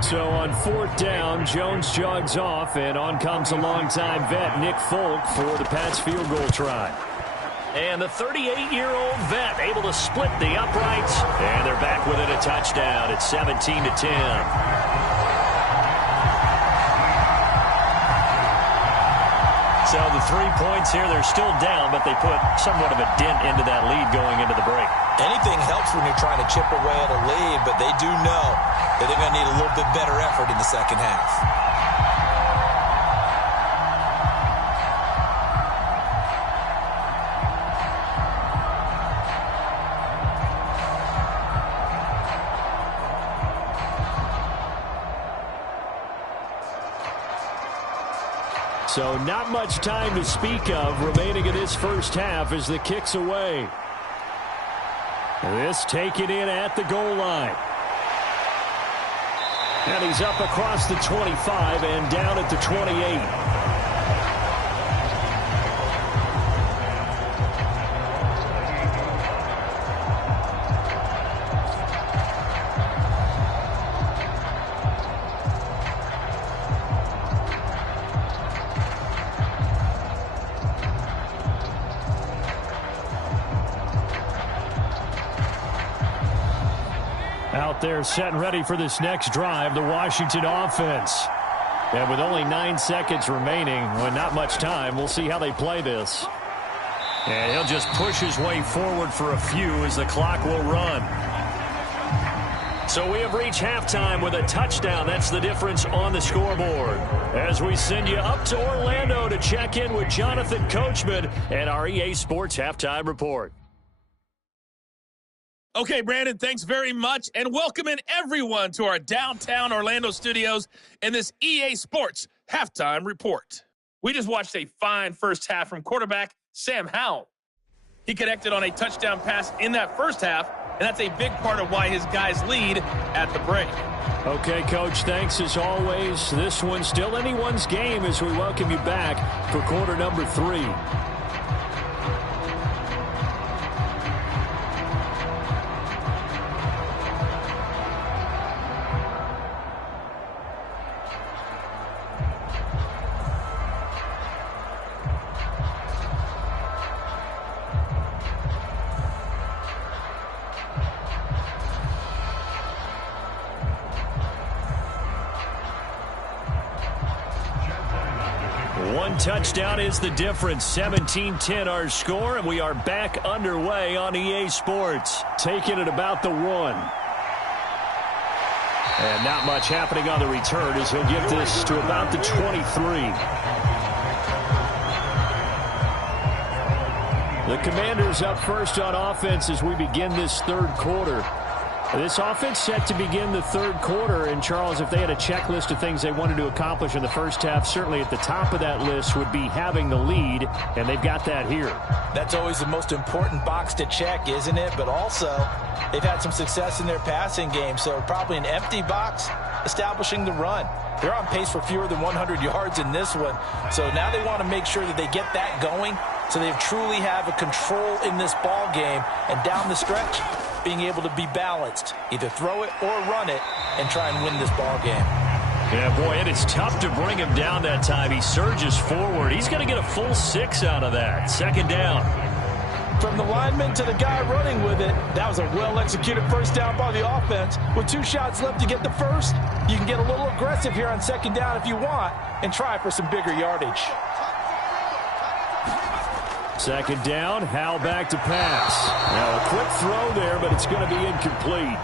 So on 4th down, Jones jogs off, and on comes a longtime vet, Nick Folk, for the Pats field goal try. And the 38-year-old vet able to split the uprights. And they're back within a touchdown. It's 17-10. So the 3 points here, they're still down, but they put somewhat of a dent into that lead going into the break. Anything helps when you're trying to chip away at a lead, but they do know that they're going to need a little bit better effort in the second half. So not much time to speak of remaining in this first half as the kick's away. This taken in at the goal line. And he's up across the 25 and down at the 28. Out there set and ready for this next drive, the Washington offense. And with only 9 seconds remaining, well, not much time, we'll see how they play this. And he'll just push his way forward for a few as the clock will run. So we have reached halftime with a touchdown. That's the difference on the scoreboard. As we send you up to Orlando to check in with Jonathan Coachman and our EA Sports Halftime Report. Okay, Brandon, thanks very much, and welcome in everyone to our downtown Orlando studios in this EA Sports Halftime Report. We just watched a fine first half from quarterback Sam Howell. He connected on a touchdown pass in that first half, and that's a big part of why his guys lead at the break. Okay, Coach, thanks as always. This one's still anyone's game as we welcome you back for quarter number 3. One touchdown is the difference. 17-10 our score, and we are back underway on EA Sports. Taking it about the 1. And not much happening on the return as he'll get this to about the 23. The Commanders up first on offense as we begin this third quarter. This offense set to begin the third quarter, and Charles, if they had a checklist of things they wanted to accomplish in the first half, certainly at the top of that list would be having the lead, and they've got that here. That's always the most important box to check, isn't it? But also, they've had some success in their passing game, so probably an empty box establishing the run. They're on pace for fewer than 100 yards in this one, so now they want to make sure that they get that going so they truly have a control in this ball game, and down the stretch, being able to be balanced, either throw it or run it, and try and win this ball game. Yeah, boy, it is tough to bring him down that time. He surges forward. He's going to get a full 6 out of that. Second down. From the lineman to the guy running with it, that was a well-executed first down by the offense. With 2 shots left to get the first, you can get a little aggressive here on second down if you want and try for some bigger yardage. Second down, Howell back to pass. Now a quick throw there, but it's going to be incomplete.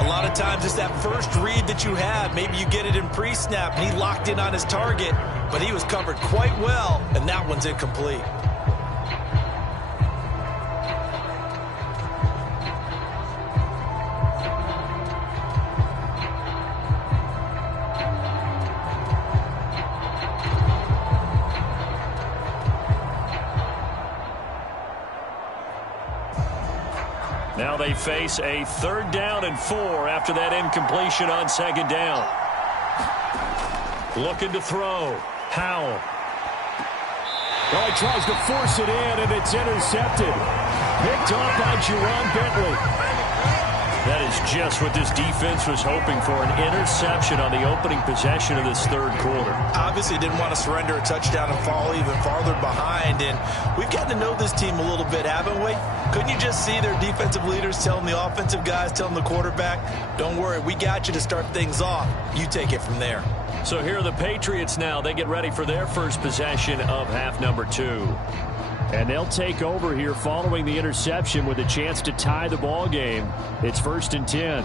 A lot of times it's that first read that you have. Maybe you get it in pre-snap, and he locked in on his target, but he was covered quite well, and that one's incomplete. Now they face a 3rd down and 4 after that incompletion on second down. Looking to throw. Howell. Well, he tries to force it in, and it's intercepted. Picked off by Jerron Bentley. That is just what this defense was hoping for, an interception on the opening possession of this third quarter. Obviously didn't want to surrender a touchdown and fall even farther behind, and we've gotten to know this team a little bit, haven't we? Couldn't you just see their defensive leaders telling the offensive guys, telling the quarterback, don't worry, we got you to start things off. You take it from there. So here are the Patriots now. They get ready for their first possession of half number 2. And they'll take over here following the interception with a chance to tie the ball game. It's 1st and 10.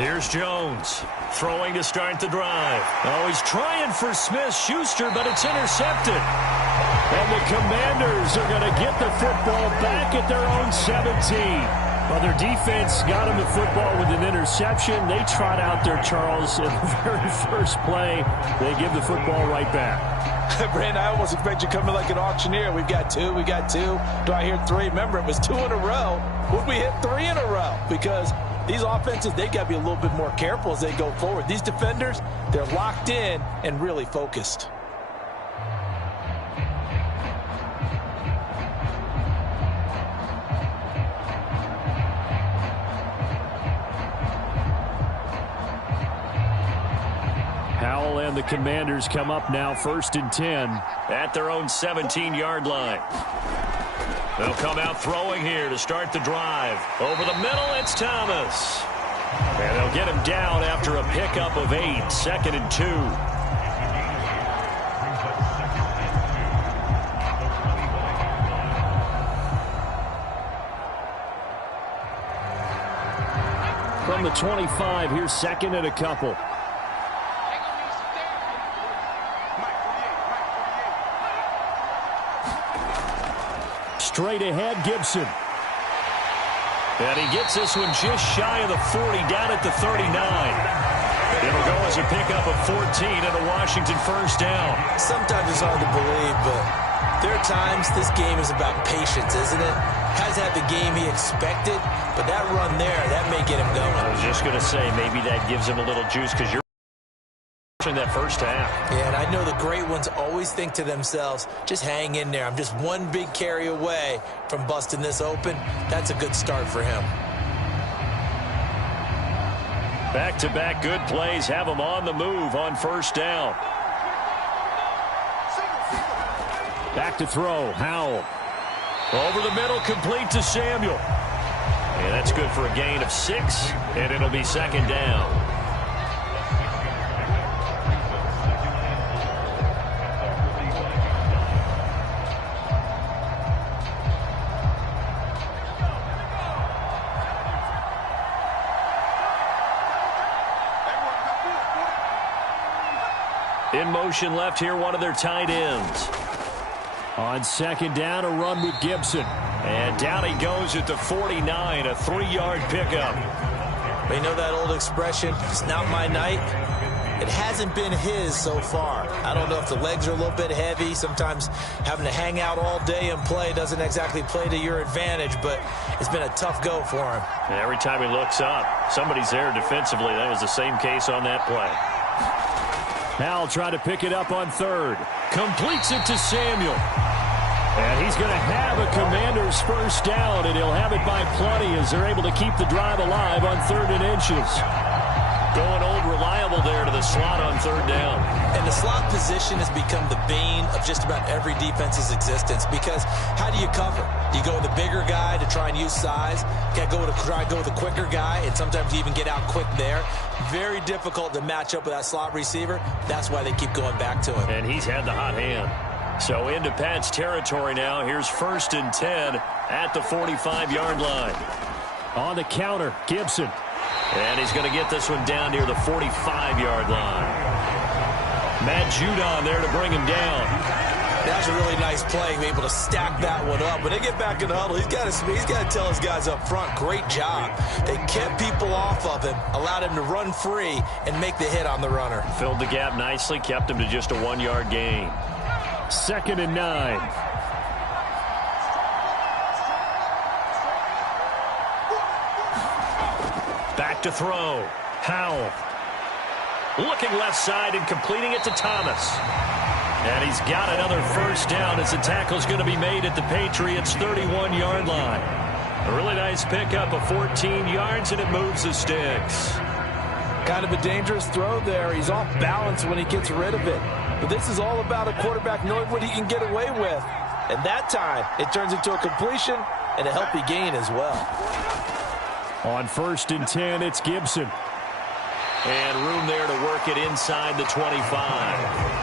Here's Jones, throwing to start the drive. Oh, he's trying for Smith-Schuster, but it's intercepted. And the Commanders are going to get the football back at their own 17. Well, their defense got him the football with an interception. They trot out there, Charles, in the very first play. They give the football right back. Brandon, I almost expect you to come in like an auctioneer. We've got 2, we got 2. Do I hear 3? Remember, it was 2 in a row. Would we hit 3 in a row? Because these offenses, they got to be a little bit more careful as they go forward. These defenders, they're locked in and really focused. Howell and the Commanders come up now 1st and 10 at their own 17-yard line. They'll come out throwing here to start the drive. Over the middle, it's Thomas. And they'll get him down after a pickup of 8, 2nd and 2. From the 25, here's 2nd and a couple. Straight ahead, Gibson. And he gets this one just shy of the 40, down at the 39. It'll go as a pickup of 14 and a Washington first down. Sometimes it's hard to believe, but there are times this game is about patience, isn't it? Hasn't had the game he expected, but that run there, that may get him going. I was just going to say, maybe that gives him a little juice because you're in that first half. Yeah, and I know the great ones always think to themselves, just hang in there. I'm just one big carry away from busting this open. That's a good start for him. Back-to-back good plays have him on the move on first down. Back to throw, Howell. Over the middle, complete to Samuel. And that's good for a gain of 6, and it'll be 2nd down. In motion left here, one of their tight ends. On 2nd down, a run with Gibson. And down he goes at the 49, a 3-yard pickup. You know that old expression, it's not my night? It hasn't been his so far. I don't know if the legs are a little bit heavy. Sometimes having to hang out all day and play doesn't exactly play to your advantage, but it's been a tough go for him. And every time he looks up, somebody's there defensively. That was the same case on that play. Howell trying to pick it up on 3rd. Completes it to Samuel. And he's going to have a Commander's first down, and he'll have it by plenty as they're able to keep the drive alive on 3rd and inches. Going old reliable there to the slot on 3rd down. And the slot position has become the bane of just about every defense's existence because how do you cover? Do you go with a bigger guy to try and use size? You got to try and go with a quicker guy, and sometimes you even get out quick there. Very difficult to match up with that slot receiver. That's why they keep going back to him. And he's had the hot hand. So into Pat's territory now. Here's 1st and 10 at the 45-yard line. On the counter, Gibson. And he's going to get this one down near the 45-yard line. Matt Judon there to bring him down. That's a really nice play, be able to stack that one up. When they get back in the huddle, he's got to tell his guys up front, great job. They kept people off of him, allowed him to run free and make the hit on the runner. Filled the gap nicely, kept him to just a 1-yard gain. 2nd and 9. back to throw. Howell. Looking left side and completing it to Thomas. And he's got another first down as the tackle's going to be made at the Patriots' 31-yard line. A really nice pickup of 14 yards, and it moves the sticks. Kind of a dangerous throw there. He's off balance when he gets rid of it. But this is all about a quarterback knowing what he can get away with. And that time, it turns into a completion and a healthy gain as well. On 1st and 10, it's Gibson. And room there to work it inside the 25.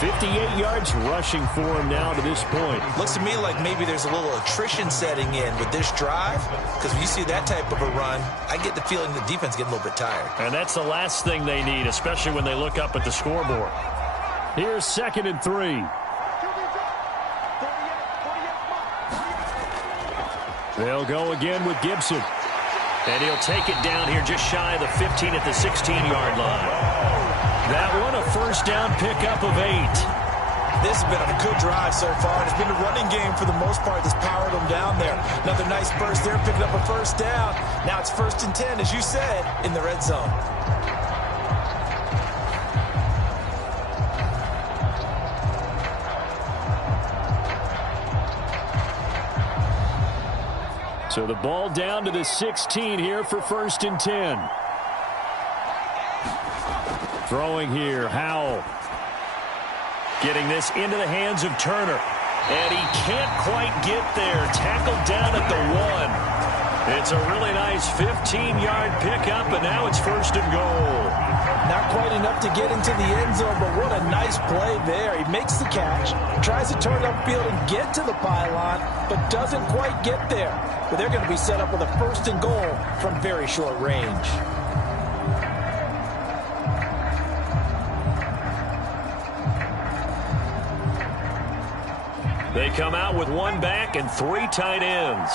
58 yards rushing for him now to this point. Looks to me like maybe there's a little attrition setting in with this drive, because when you see that type of a run, I get the feeling the defense getting a little bit tired. And that's the last thing they need, especially when they look up at the scoreboard. Here's 2nd and 3. They'll go again with Gibson. And he'll take it down here just shy of the 15 at the 16-yard line. That one a first down pickup of 8. This has been a good drive so far. It's been a running game for the most part that's powered them down there. Another nice burst there, picking up a first down. Now it's 1st and 10, as you said, in the red zone. So the ball down to the 16 here for 1st and 10. Throwing here, Howell. Getting this into the hands of Turner. And he can't quite get there. Tackled down at the 1. It's a really nice 15-yard pickup, and now it's 1st and goal. Not quite enough to get into the end zone, but what a nice play there. He makes the catch, tries to turn upfield and get to the pylon, but doesn't quite get there. But they're going to be set up with a 1st and goal from very short range. They come out with 1 back and 3 tight ends.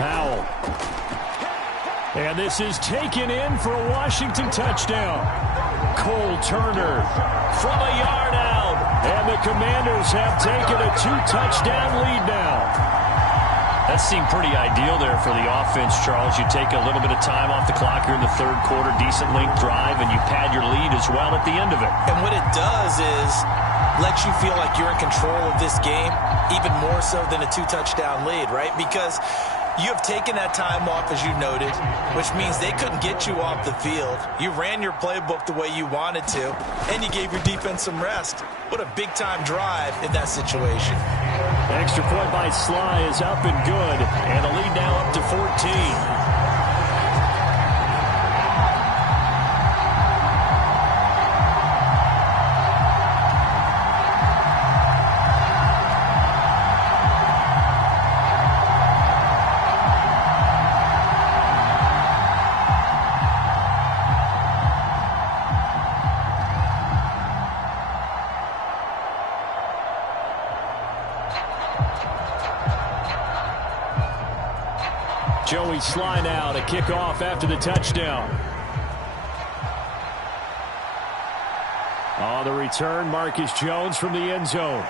Howell. And this is taken in for a Washington touchdown. Cole Turner from a yard out. And the Commanders have taken a 2-touchdown lead now. That seemed pretty ideal there for the offense, Charles. You take a little bit of time off the clock here in the 3rd quarter, decent length drive, and you pad your lead as well at the end of it. And what it does is let you feel like you're in control of this game, even more so than a 2-touchdown lead, right? Because you have taken that time off, as you noted, which means they couldn't get you off the field. You ran your playbook the way you wanted to, and you gave your defense some rest. What a big-time drive in that situation. Extra point by Sly is up and good, and the lead now up to 14. Joey Sly now to kick off after the touchdown. On the return, Marcus Jones from the end zone.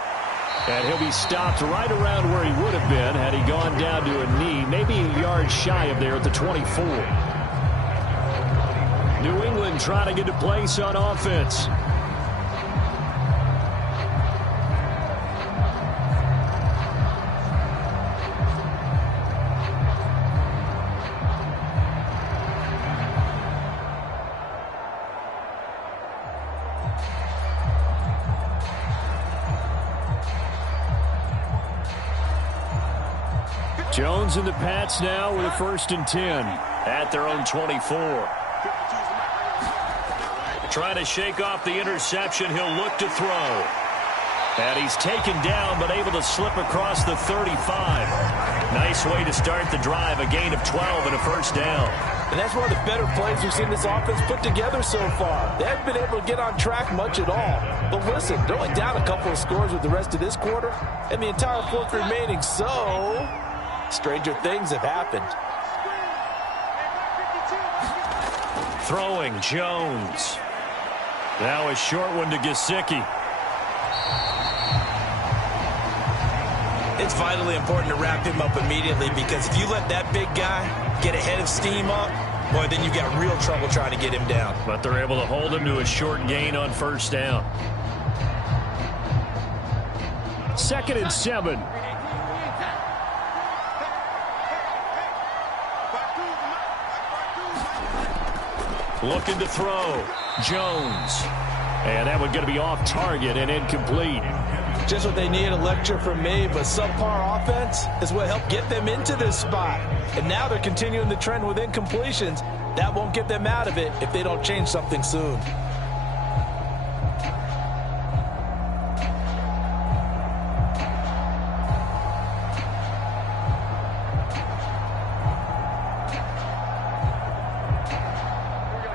And he'll be stopped right around where he would have been had he gone down to a knee, maybe a yard shy of there at the 24. New England trying to get a place on offense. Jones and the Pats now with a 1st and 10 at their own 24. Trying to shake off the interception. He'll look to throw. And he's taken down but able to slip across the 35. Nice way to start the drive. A gain of 12 and a first down. And that's one of the better plays we've seen this offense put together so far. They haven't been able to get on track much at all. But listen, they're only down a couple of scores with the rest of this quarter, and the entire 4th remaining, so stranger things have happened. Throwing, Jones. Now a short one to Gesicki. It's vitally important to wrap him up immediately because if you let that big guy get ahead of steam up, boy, then you've got real trouble trying to get him down. But they're able to hold him to a short gain on first down. 2nd and 7. Looking to throw. Jones. And that one going to be off target and incomplete. Just what they need, a lecture from me, but subpar offense is what helped get them into this spot. And now they're continuing the trend with incompletions. That won't get them out of it if they don't change something soon.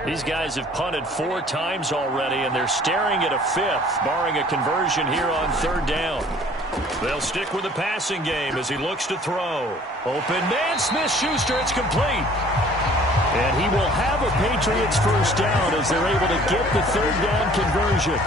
These guys have punted 4 times already, and they're staring at a 5th, barring a conversion here on 3rd down. They'll stick with the passing game as he looks to throw. Open man, Smith-Schuster, it's complete. And he will have a Patriots first down as they're able to get the 3rd down conversion.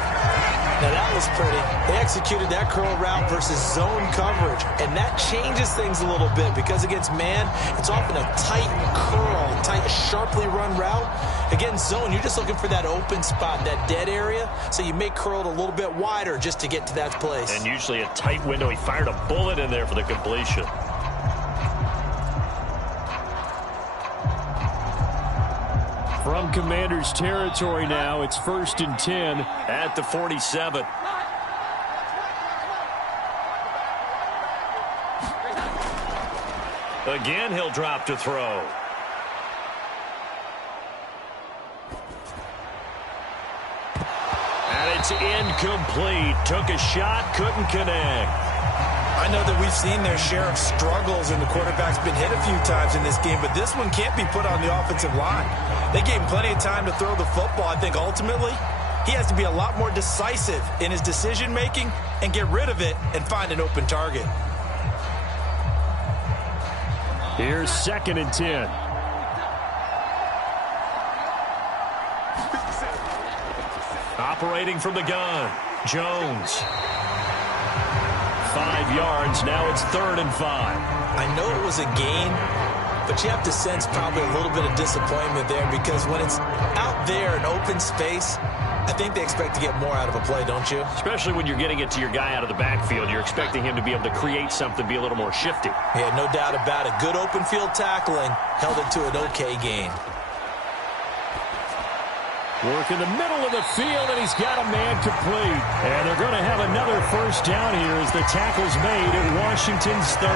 Now that was pretty. They executed that curl route versus zone coverage, and that changes things a little bit because against man, it's often a tight curl, tight, sharply run route. Against zone, you're just looking for that open spot, that dead area, so you may curl it a little bit wider just to get to that place. And usually a tight window. He fired a bullet in there for the completion. From Commander's territory now, it's 1st and 10 at the 47. Again, he'll drop to throw. And it's incomplete. Took a shot, couldn't connect. I know that we've seen their share of struggles, and the quarterback's been hit a few times in this game, but this one can't be put on the offensive line. They gave him plenty of time to throw the football. I think ultimately he has to be a lot more decisive in his decision-making and get rid of it and find an open target. Here's 2nd and 10. Operating from the gun, Jones. 5 yards, now it's 3rd and 5. I know it was a gain, but you have to sense probably a little bit of disappointment there because when it's out there in open space, I think they expect to get more out of a play, don't you? Especially when you're getting it to your guy out of the backfield. You're expecting him to be able to create something, be a little more shifty. Yeah, no doubt about it. Good open field tackling held it to an okay gain. Work in the middle of the field, and he's got a man complete. And they're going to have another first down here as the tackle's made at Washington's 30.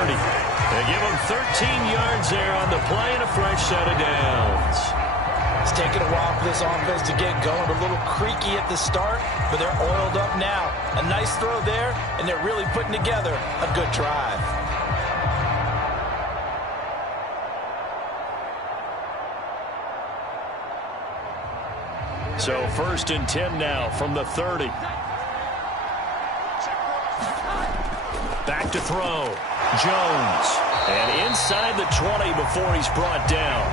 They give him 13 yards there on the play and a fresh set of downs. It's taken a while for this offense to get going. A little creaky at the start, but they're oiled up now. A nice throw there, and they're really putting together a good drive. So 1st and 10 now from the 30. Back to throw. Jones. And inside the 20 before he's brought down.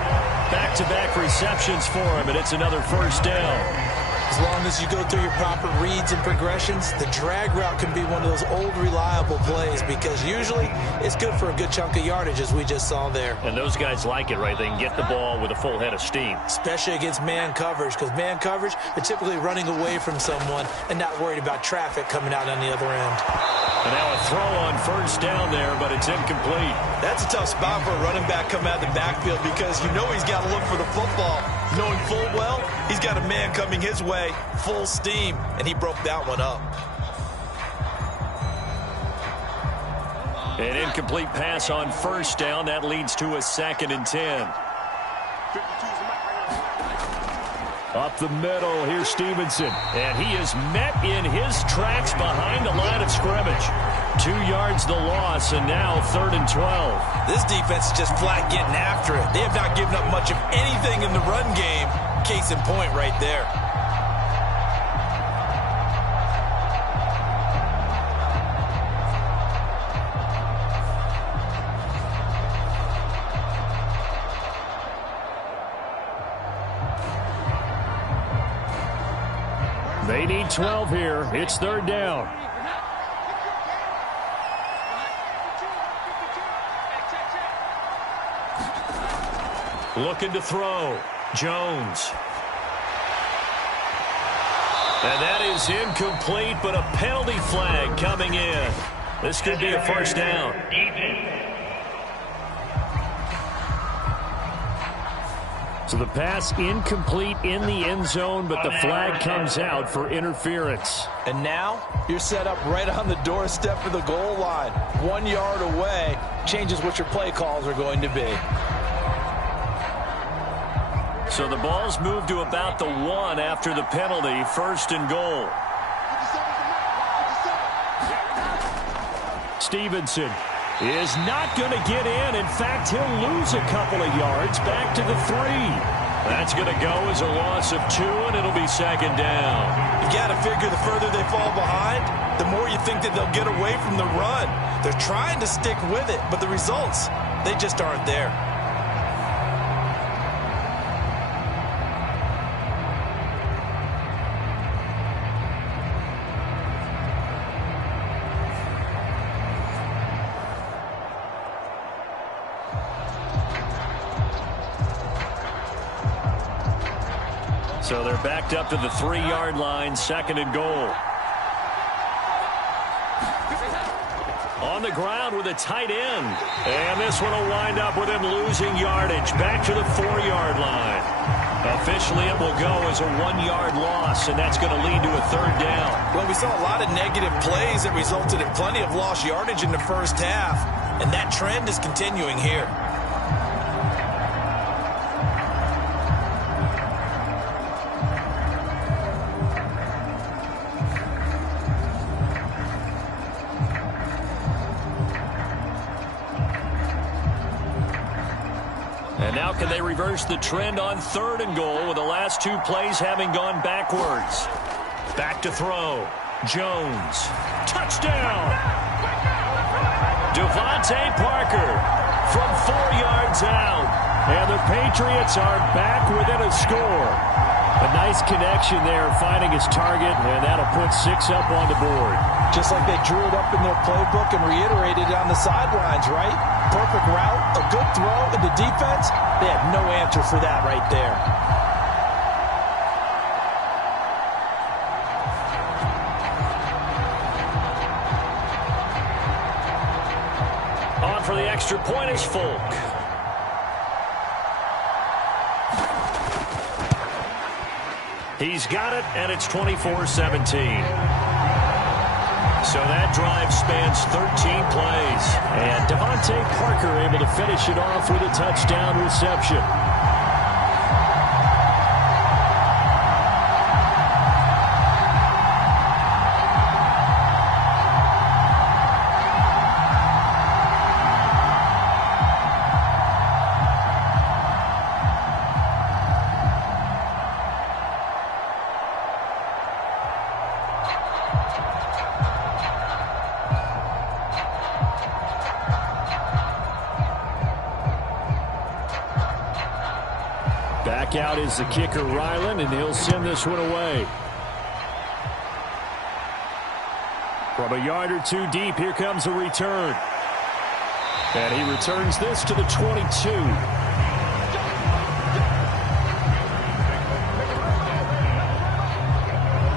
Back-to-back receptions for him, and it's another first down. As long as you go through your proper reads and progressions, the drag route can be one of those old reliable plays because usually it's good for a good chunk of yardage as we just saw there. And those guys like it, right? They can get the ball with a full head of steam. Especially against man coverage because man coverage, they're typically running away from someone and not worried about traffic coming out on the other end. And now a throw on first down there, but it's incomplete. That's a tough spot for a running back coming out of the backfield because you know he's got to look for the football, knowing full well he's got a man coming his way, full steam, and he broke that one up. An incomplete pass on first down. That leads to a 2nd and 10. Up the middle, here's Stevenson. And he is met in his tracks behind the line of scrimmage. 2 yards the loss, and now 3rd and 12. This defense is just flat getting after it. They have not given up much of anything in the run game. Case in point right there. They need 12 here. It's 3rd down. Looking to throw. Jones. And that is incomplete, but a penalty flag coming in. This could be a first down. So the pass incomplete in the end zone, but the flag comes out for interference. And now you're set up right on the doorstep of the goal line. 1 yard away changes what your play calls are going to be. So the ball's moved to about the 1 after the penalty, first and goal. Stevenson is not going to get in. In fact, he'll lose a couple of yards back to the 3. That's going to go as a loss of 2, and it'll be second down. You got to figure the further they fall behind, the more you think that they'll get away from the run. They're trying to stick with it, but the results, they just aren't there. So they're backed up to the 3-yard line, second and goal. On the ground with a tight end. And this one will wind up with him losing yardage back to the 4-yard line. Officially, it will go as a 1-yard loss, and that's going to lead to a third down. Well, we saw a lot of negative plays that resulted in plenty of lost yardage in the first half, and that trend is continuing here. And now can they reverse the trend on third and goal with the last 2 plays having gone backwards? Back to throw. Jones. Touchdown! Devontae Parker from 4 yards out. And the Patriots are back within a score. A nice connection there, finding his target, and that'll put 6 up on the board. Just like they drew it up in their playbook and reiterated it on the sidelines, right? Perfect route, a good throw, and the defense, they had no answer for that right there. On for the extra point is Folk. He's got it, and it's 24-17. So that drive spans 13 plays. And Devontae Parker able to finish it off with a touchdown reception. Back out is the kicker, Ryland, and he'll send this one away. From a yard or 2 deep, here comes a return. And he returns this to the 22.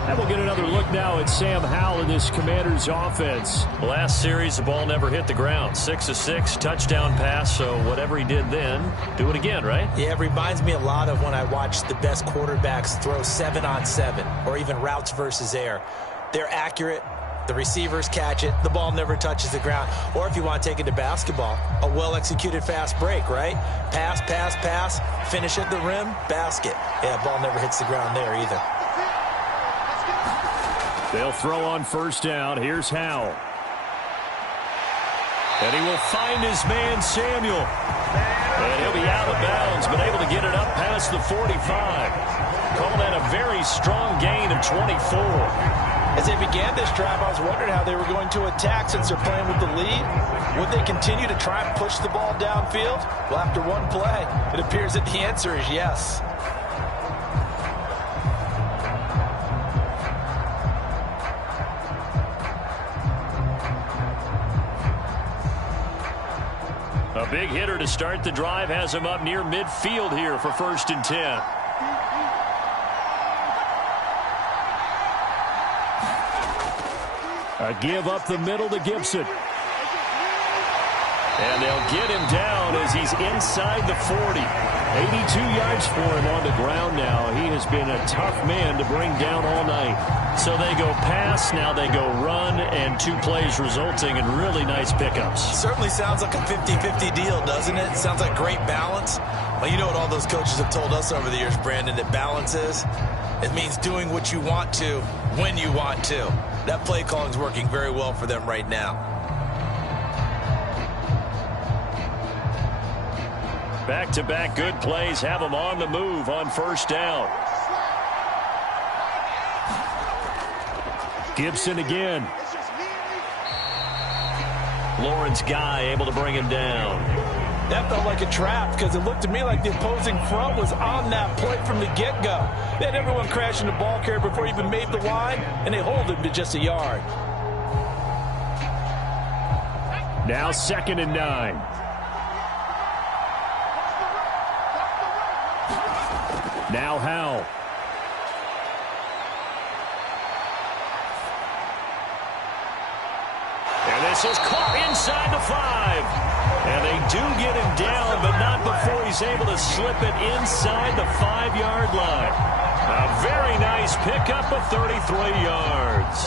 And we'll get another look now at Sam Howell in this Commanders offense. Last series, the ball never hit the ground. 6 of 6, touchdown pass, so whatever he did then, do it again, right? Yeah, it reminds me a lot of when I watched the best quarterbacks throw 7-on-7 or even routes versus air. They're accurate. The receivers catch it. The ball never touches the ground. Or if you want to take it to basketball, a well-executed fast break, right? Pass, pass, pass, finish at the rim, basket. Yeah, ball never hits the ground there either. They'll throw on first down. Here's Howell. And he will find his man, Samuel. And he'll be out of bounds, but able to get it up past the 45. Calling that a very strong gain of 24. As they began this drive, I was wondering how they were going to attack since they're playing with the lead. Would they continue to try and push the ball downfield? Well, after one play, it appears that the answer is yes. A A big hitter to start the drive has him up near midfield here for 1st and 10. A give up the middle to Gibson. And they'll get him down as he's inside the 40. 82 yards for him on the ground now. He has been a tough man to bring down all night. So they go pass, now they go run, and 2 plays resulting in really nice pickups. Certainly sounds like a 50-50 deal, doesn't it? Sounds like great balance. Well, you know what all those coaches have told us over the years, Brandon, that balance is? It means doing what you want to when you want to. That play calling is working very well for them right now. Back-to-back good plays have them on the move on 1st down. Gibson again. Lawrence Guy able to bring him down. That felt like a trap because it looked to me like the opposing front was on that play from the get-go. They had everyone crashing the ball carrier before he even made the line, and they hold him to just a yard. Now 2nd and 9. Now Howell. And this is caught inside the 5. And they do get him down, but not before he's able to slip it inside the 5-yard line. A very nice pickup of 33 yards.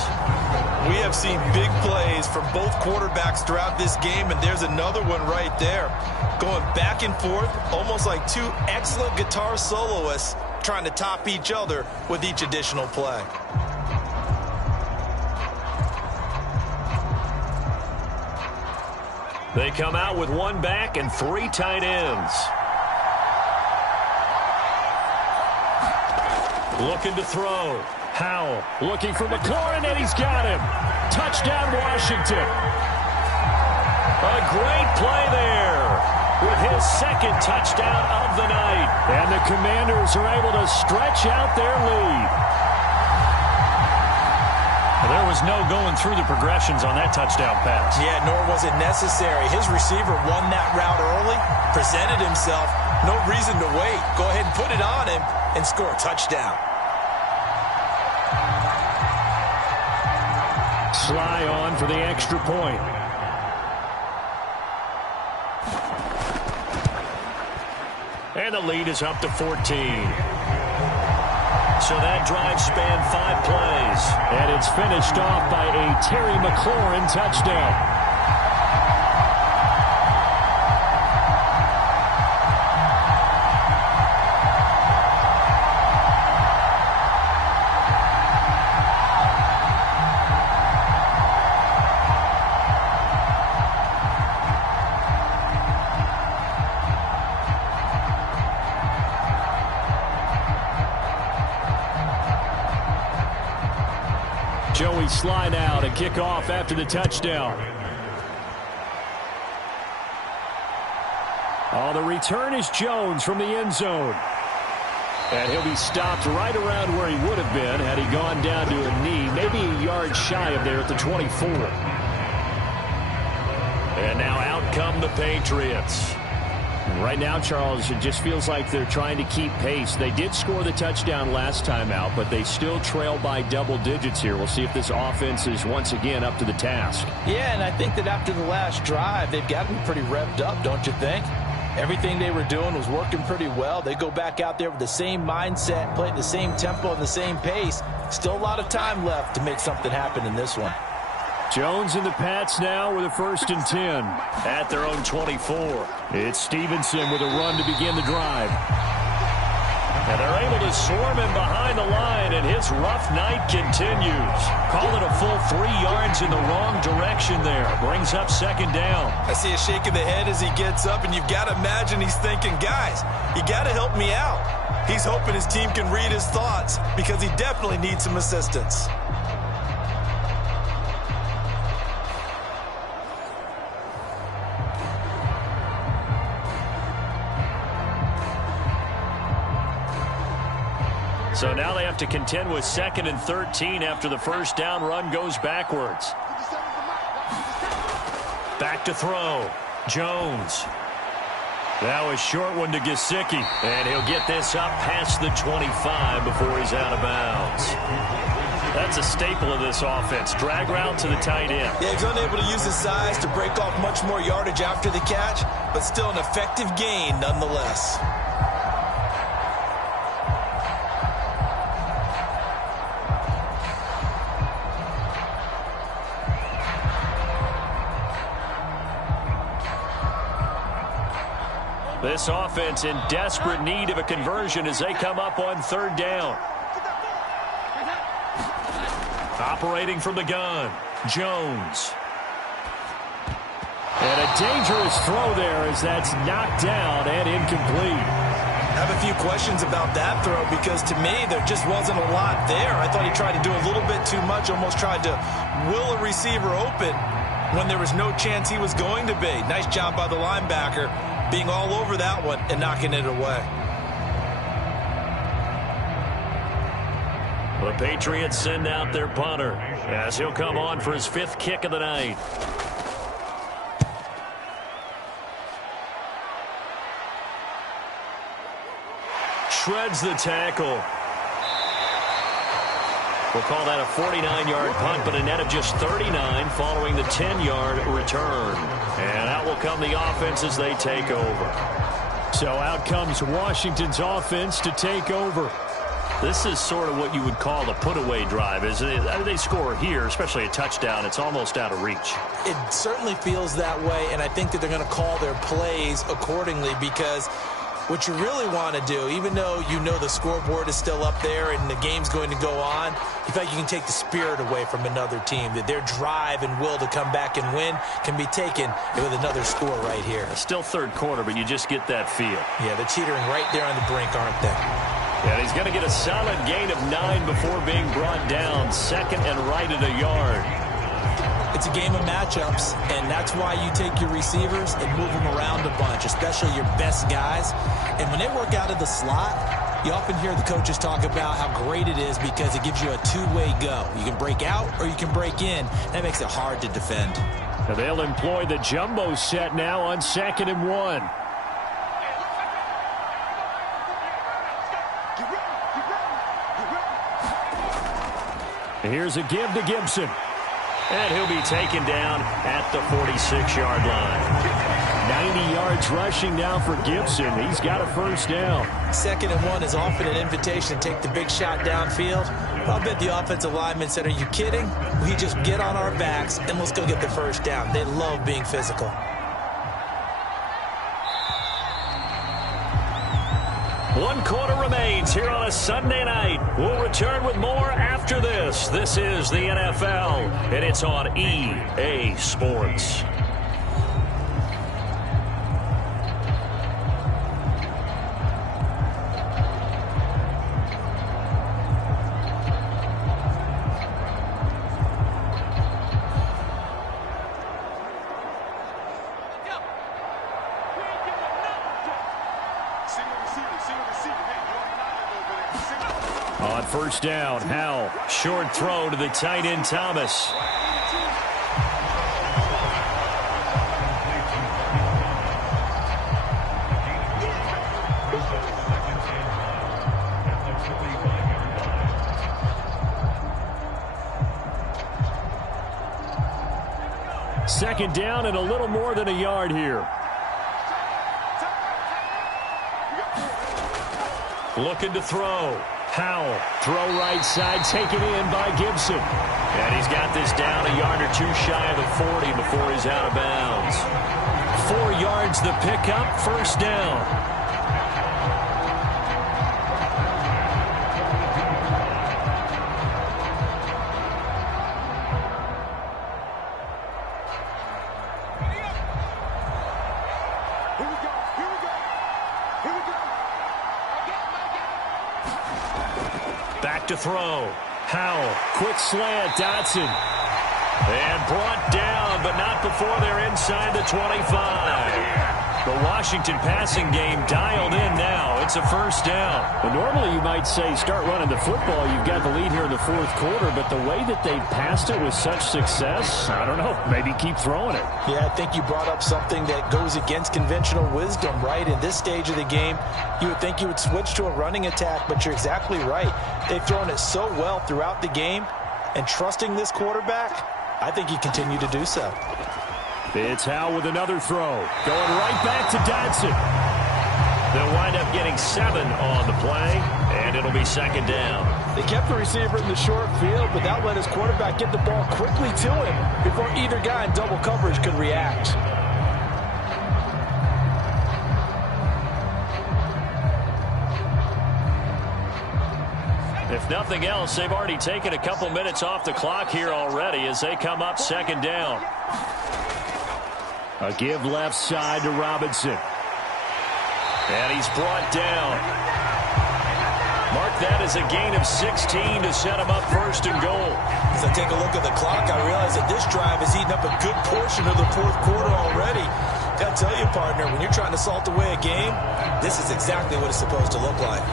We have seen big plays from both quarterbacks throughout this game, and there's another one right there. Going back and forth, almost like 2 excellent guitar soloists trying to top each other with each additional play. They come out with 1 back and 3 tight ends. Looking to throw. Howell looking for McLaurin, and he's got him. Touchdown, Washington. A great play there with his 2nd touchdown of the night. And the Commanders are able to stretch out their lead. There was no going through the progressions on that touchdown pass. Yeah, nor was it necessary. His receiver won that route early, presented himself. No reason to wait. Go ahead and put it on him and score a touchdown. Sly on for the extra point. And the lead is up to 14. So that drive spanned 5 plays. And it's finished off by a Terry McLaurin touchdown. Joey Sly now to kick off after the touchdown. Oh, the return is Jones from the end zone. And he'll be stopped right around where he would have been had he gone down to a knee, maybe a yard shy of there at the 24. And now out come the Patriots. Right now, Charles, it just feels like they're trying to keep pace. They did score the touchdown last time out, but they still trail by double digits here. We'll see if this offense is once again up to the task. Yeah, and I think that after the last drive, they've gotten pretty revved up, don't you think? Everything they were doing was working pretty well. They go back out there with the same mindset, play at the same tempo and the same pace. Still a lot of time left to make something happen in this one. Jones and the Pats now with a 1st and 10. At their own 24. It's Stevenson with a run to begin the drive. And they're able to swarm him behind the line, and his rough night continues. Call it a full 3 yards in the wrong direction there. Brings up 2nd down. I see a shake of the head as he gets up, and you've got to imagine he's thinking, guys, you got to help me out. He's hoping his team can read his thoughts because he definitely needs some assistance. So now they have to contend with 2nd and 13 after the 1st down run goes backwards. Back to throw. Jones. That was short one to Gesicki, and he'll get this up past the 25 before he's out of bounds. That's a staple of this offense. Drag route to the tight end. Yeah, he's unable to use his size to break off much more yardage after the catch, but still an effective gain nonetheless. This offense in desperate need of a conversion as they come up on third down. Operating from the gun, Jones. And a dangerous throw there as that's knocked down and incomplete. I have a few questions about that throw because to me there just wasn't a lot there. I thought he tried to do a little bit too much, almost tried to will a receiver open when there was no chance he was going to be. Nice job by the linebacker being all over that one and knocking it away. The Patriots send out their punter as he'll come on for his 5th kick of the night. Shreds the tackle. We'll call that a 49-yard punt, but a net of just 39 following the 10-yard return. And out will come the offense as they take over. So out comes Washington's offense to take over. This is sort of what you would call the put-away drive, isn't it? They score here, especially a touchdown. It's almost out of reach. It certainly feels that way, and I think that they're going to call their plays accordingly because what you really want to do, even though you know the scoreboard is still up there and the game's going to go on, you feel like you can take the spirit away from another team, that their drive and will to come back and win can be taken with another score right here. Still third quarter, but you just get that feel. Yeah, they're teetering right there on the brink, aren't they? And he's going to get a solid gain of 9 before being brought down. 2nd and right at a yard. It's a game of matchups, and that's why you take your receivers and move them around a bunch, especially your best guys. And when they work out of the slot, you often hear the coaches talk about how great it is because it gives you a two-way go. You can break out or you can break in. That makes it hard to defend. Now they'll employ the jumbo set now on 2nd and 1. Here's a give to Gibson. And he'll be taken down at the 46-yard line. 90 yards rushing now for Gibson. He's got a first down. 2nd and 1 is often an invitation to take the big shot downfield. I'll bet the offensive lineman said, are you kidding? We just get on our backs and let's go get the first down. They love being physical. One quarter remains here on a Sunday night. We'll return with more after this. This is the NFL, and it's on EA Sports. On first down, Howell. Short throw to the tight end, Thomas. Second down and a little more than a yard here. Looking to throw. Howell, throw right side, taken in by Gibson. And he's got this down a yard or two shy of the 40 before he's out of bounds. 4 yards the pickup, first down. Back to throw. Howell, quick slant, Dotson. And brought down, but not before they're inside the 25. The Washington passing game dialed in now. It's a first down. Well, normally you might say start running the football. You've got the lead here in the fourth quarter, but the way that they've passed it with such success, I don't know, maybe keep throwing it. Yeah, I think you brought up something that goes against conventional wisdom, right? In this stage of the game, you would think you would switch to a running attack, but you're exactly right. They've thrown it so well throughout the game, and trusting this quarterback, I think you continue to do so. It's Howe with another throw. Going right back to Dodson. They'll wind up getting 7 on the play, and it'll be second down. They kept the receiver in the short field, but that let his quarterback get the ball quickly to him before either guy in double coverage could react. If nothing else, they've already taken a couple minutes off the clock here already as they come up second down. A give left side to Robinson. And he's brought down. Mark that as a gain of 16 to set him up first and goal. As I take a look at the clock, I realize that this drive has eaten up a good portion of the fourth quarter already. Got to tell you, partner, when you're trying to salt away a game, this is exactly what it's supposed to look like.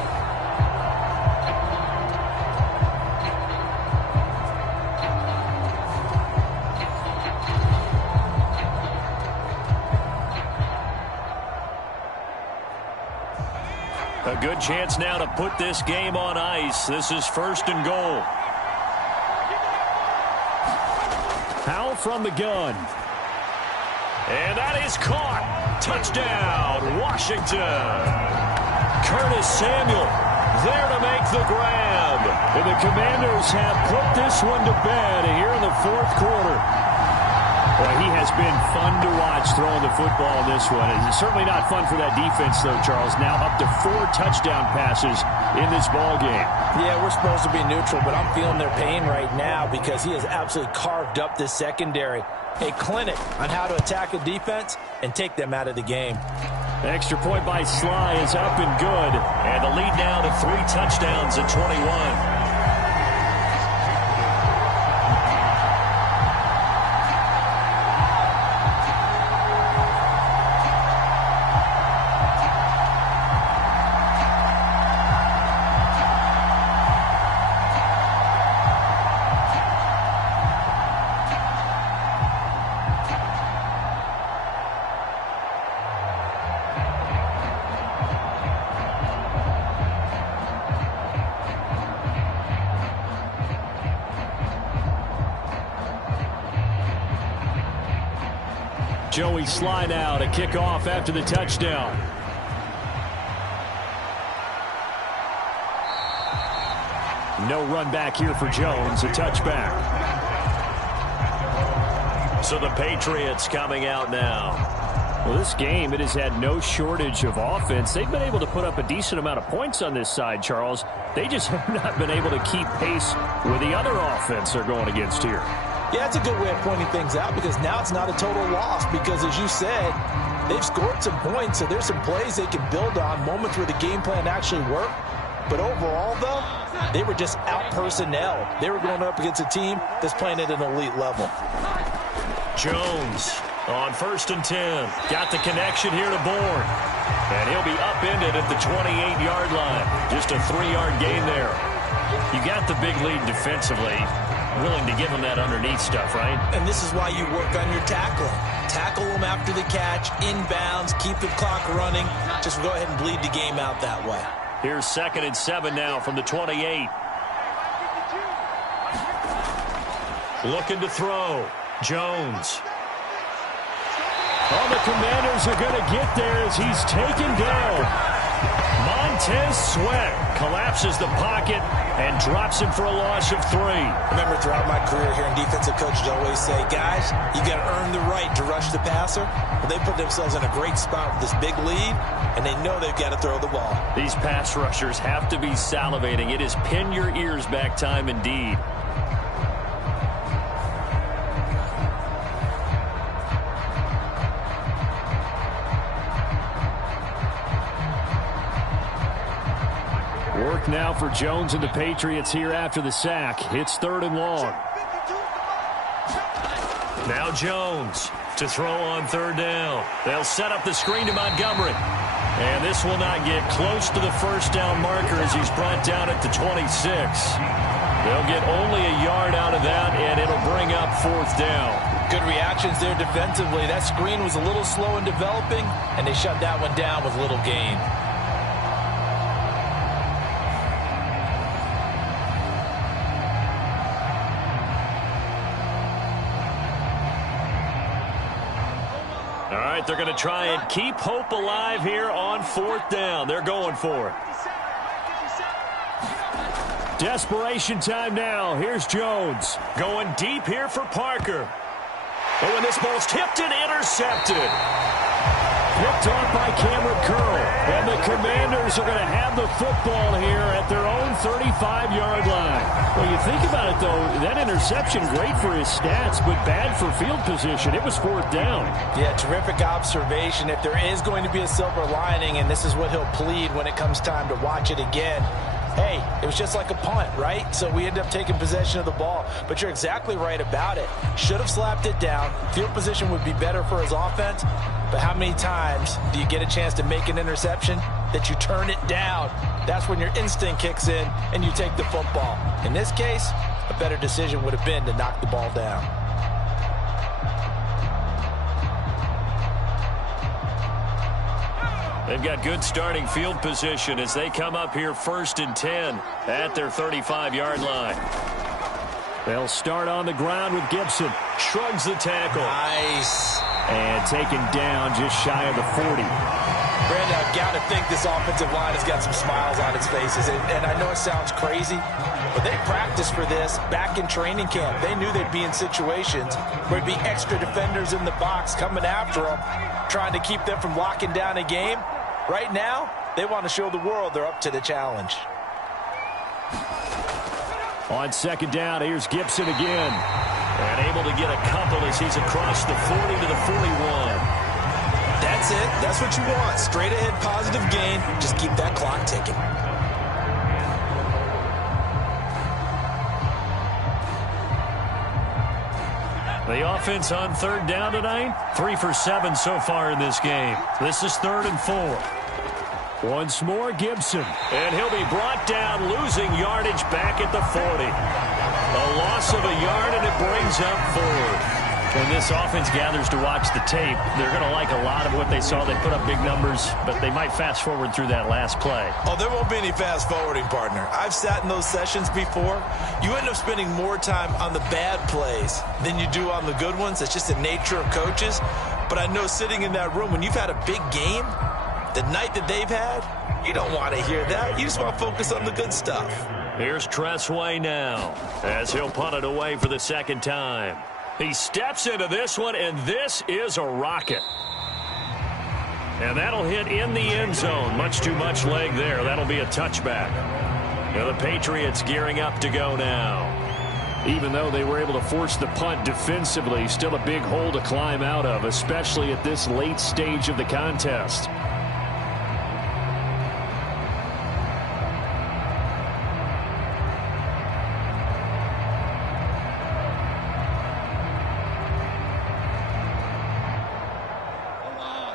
A good chance now to put this game on ice. This is first and goal. Howe from the gun. And that is caught. Touchdown, Washington. Curtis Samuel there to make the grab. And the Commanders have put this one to bed here in the fourth quarter. Boy, he has been fun to watch throwing the football in this one. It's certainly not fun for that defense, though, Charles. Now up to 4 touchdown passes in this ball game. Yeah, we're supposed to be neutral, but I'm feeling their pain right now because he has absolutely carved up this secondary. A clinic on how to attack a defense and take them out of the game. Extra point by Sly is up and good. And the lead now to 3 touchdowns at 21. Joey Sly now to kick off after the touchdown. No run back here for Jones, a touchback. So the Patriots coming out now. Well, this game, it has had no shortage of offense. They've been able to put up a decent amount of points on this side, Charles. They just have not been able to keep pace with the other offense they're going against here. Yeah, it's a good way of pointing things out because now it's not a total loss because, as you said, they've scored some points, so there's some plays they can build on, moments where the game plan actually worked. But overall, though, they were just out personnel. They were going up against a team that's playing at an elite level. Jones on 1st and 10. Got the connection here to Bourne. And he'll be upended at the 28-yard line. Just a 3-yard gain there. You got the big lead defensively. Willing to give them that underneath stuff, right? And this is why you work on your tackling. Tackle them after the catch, inbounds, keep the clock running. Just go ahead and bleed the game out that way. Here's 2nd and 7 now from the 28. Looking to throw. Jones. Oh, the Commanders are going to get there as he's taken down. Montez Sweat collapses the pocket and drops him for a loss of 3. Remember, throughout my career here in defensive coach, I always say, guys, you got to earn the right to rush the passer. Well, they put themselves in a great spot with this big lead, and they know they've got to throw the ball. These pass rushers have to be salivating. It is pin your ears back time indeed. Work now for Jones and the Patriots here after the sack. It's 3rd and long. Now Jones to throw on 3rd down. They'll set up the screen to Montgomery. And this will not get close to the first down marker as he's brought down at the 26. They'll get only a yard out of that, and it'll bring up 4th down. Good reactions there defensively. That screen was a little slow in developing, and they shut that one down with little gain. All right, they're going to try and keep hope alive here on 4th down. They're going for it. Desperation time now. Here's Jones. Going deep here for Parker. Oh, and this ball's tipped and intercepted. Picked off by Cameron Curl. And the Commanders are going to have the football here at their own 35-yard line. Well, you think about it, though, that interception, great for his stats, but bad for field position. It was 4th down. Yeah, terrific observation. If there is going to be a silver lining, and this is what he'll plead when it comes time to watch it again, hey, it was just like a punt, right? So we end up taking possession of the ball. But you're exactly right about it. Should have slapped it down. Field position would be better for his offense. But how many times do you get a chance to make an interception that you turn it down? That's when your instinct kicks in and you take the football. In this case, a better decision would have been to knock the ball down. They've got good starting field position as they come up here 1st and 10 at their 35-yard line. They'll start on the ground with Gibson. Shrugs the tackle. Nice. And taken down just shy of the 40. Brandon, I've got to think this offensive line has got some smiles on its faces. And I know it sounds crazy, but they practiced for this back in training camp. They knew they'd be in situations where there'd be extra defenders in the box coming after them, trying to keep them from locking down a game. Right now, they want to show the world they're up to the challenge. On 2nd down, here's Gibson again. And able to get a couple as he's across the 40 to the 41. That's it. That's what you want. Straight ahead positive gain. Just keep that clock ticking. The offense on 3rd down tonight, 3 for 7 so far in this game. This is 3rd and 4. Once more, Gibson. And he'll be brought down, losing yardage back at the 40. A loss of a yard, and it brings up 4th. When this offense gathers to watch the tape, they're going to like a lot of what they saw. They put up big numbers, but they might fast forward through that last play. Oh, there won't be any fast forwarding, partner. I've sat in those sessions before. You end up spending more time on the bad plays than you do on the good ones. It's just the nature of coaches. But I know sitting in that room, when you've had a big game, the night that they've had, you don't want to hear that. You just want to focus on the good stuff. Here's Tressway now as he'll punt it away for the 2nd time. He steps into this one, and this is a rocket. And that'll hit in the end zone. Much too much leg there. That'll be a touchback. Now the Patriots gearing up to go now. Even though they were able to force the punt defensively, still a big hole to climb out of, especially at this late stage of the contest.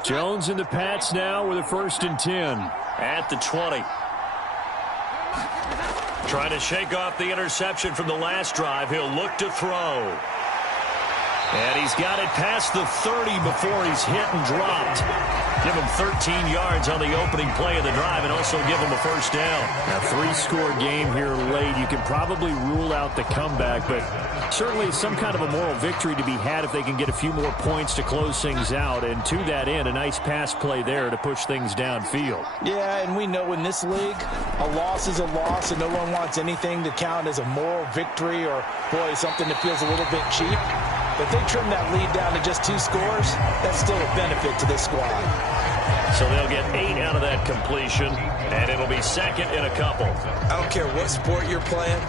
Jones and the Pats now with a 1st and 10 at the 20. Trying to shake off the interception from the last drive. He'll look to throw. And he's got it past the 30 before he's hit and dropped. Give him 13 yards on the opening play of the drive and also give him a 1st down. A 3-score game here late. You can probably rule out the comeback, but certainly some kind of a moral victory to be had if they can get a few more points to close things out. And to that end, a nice pass play there to push things downfield. Yeah, and we know in this league, a loss is a loss, and no one wants anything to count as a moral victory or, boy, something that feels a little bit cheap. But if they trim that lead down to just 2 scores, that's still a benefit to this squad. So they'll get 8 out of that completion, and it'll be 2nd and a couple. I don't care what sport you're playing.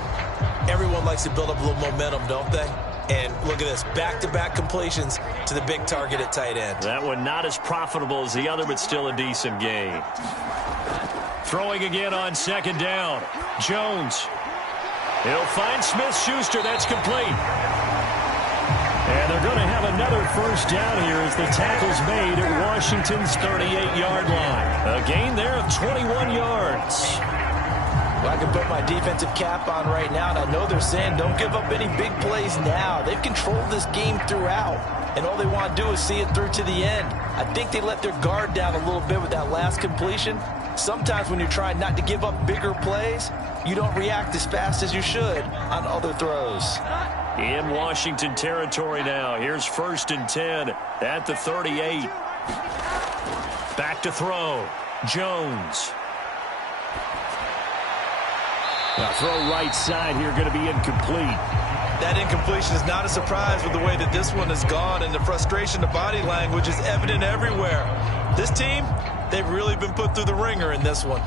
Everyone likes to build up a little momentum, don't they? And look at this, back-to-back completions to the big target at tight end. That one not as profitable as the other, but still a decent gain. Throwing again on 2nd down. Jones. He'll find Smith-Schuster. That's complete. And And they're going to have another first down here as the tackle's made at Washington's 38-yard line. A gain there of 21 yards. Well, I can put my defensive cap on right now, and I know they're saying don't give up any big plays now. They've controlled this game throughout, and all they want to do is see it through to the end. I think they let their guard down a little bit with that last completion. Sometimes when you're trying not to give up bigger plays, you don't react as fast as you should on other throws. In Washington territory now. Here's 1st and 10 at the 38. Back to throw. Jones. Now throw right side here, going to be incomplete. That incompletion is not a surprise with the way that this one has gone, and the frustration, the body language is evident everywhere. This team, they've really been put through the ringer in this one.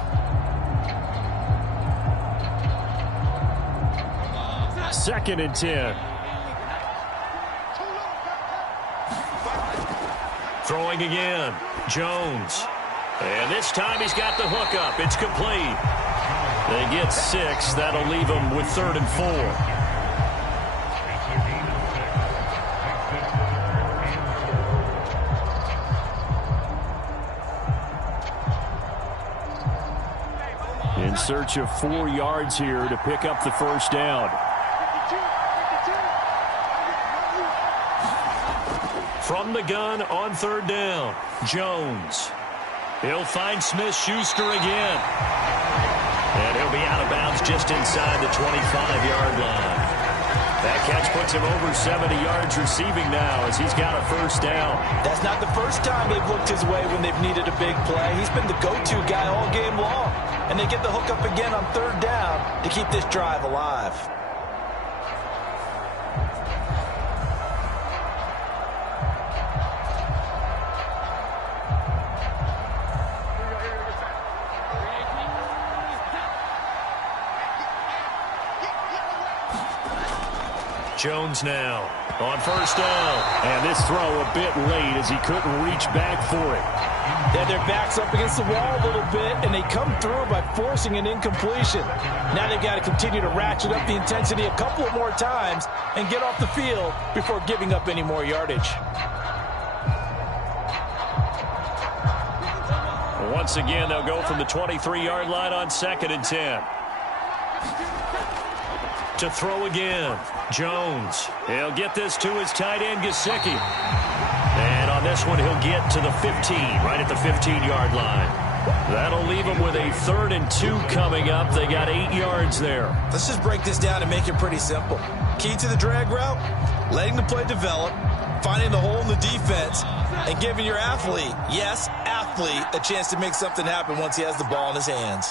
2nd and 10. Throwing again. Jones. And this time he's got the hook up. It's complete. They get 6. That'll leave them with 3rd and 4. In search of 4 yards here to pick up the first down. From the gun on 3rd down, Jones. He'll find Smith-Schuster again. And he'll be out of bounds just inside the 25-yard line. That catch puts him over 70 yards receiving now as he's got a first down. That's not the first time they've looked his way when they've needed a big play. He's been the go-to guy all game long. And they get the hook up again on 3rd down to keep this drive alive. Jones now on 1st down. And this throw a bit late as he couldn't reach back for it. They had their backs up against the wall a little bit, and they come through by forcing an incompletion. Now they've got to continue to ratchet up the intensity a couple of more times and get off the field before giving up any more yardage. Once again, they'll go from the 23-yard line on 2nd and 10. To throw again, Jones. He'll get this to his tight end, Gesicki. And on this one, he'll get to the 15, right at the 15-yard line. That'll leave him with a 3rd and 2 coming up. They got 8 yards there. Let's just break this down and make it pretty simple. Key to the drag route, letting the play develop, finding the hole in the defense, and giving your athlete, yes, athlete, a chance to make something happen once he has the ball in his hands.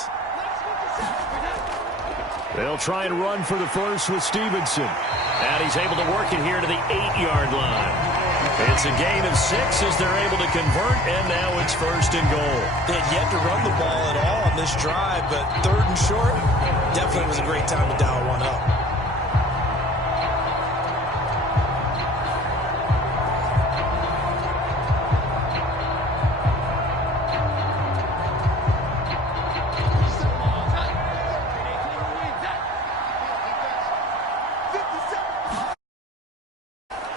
They'll try and run for the first with Stevenson. And he's able to work it here to the 8-yard line. It's a gain of 6 as they're able to convert, and now it's 1st and goal. They had yet to run the ball at all on this drive, but 3rd and short definitely was a great time to dial one up.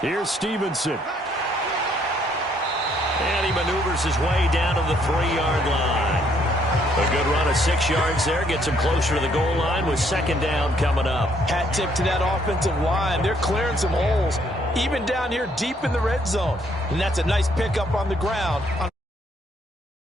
Here's Stevenson. And he maneuvers his way down to the 3-yard line. A good run of 6 yards there. Gets him closer to the goal line with 2nd down coming up. Hat tip to that offensive line. They're clearing some holes, even down here deep in the red zone. And that's a nice pickup on the ground.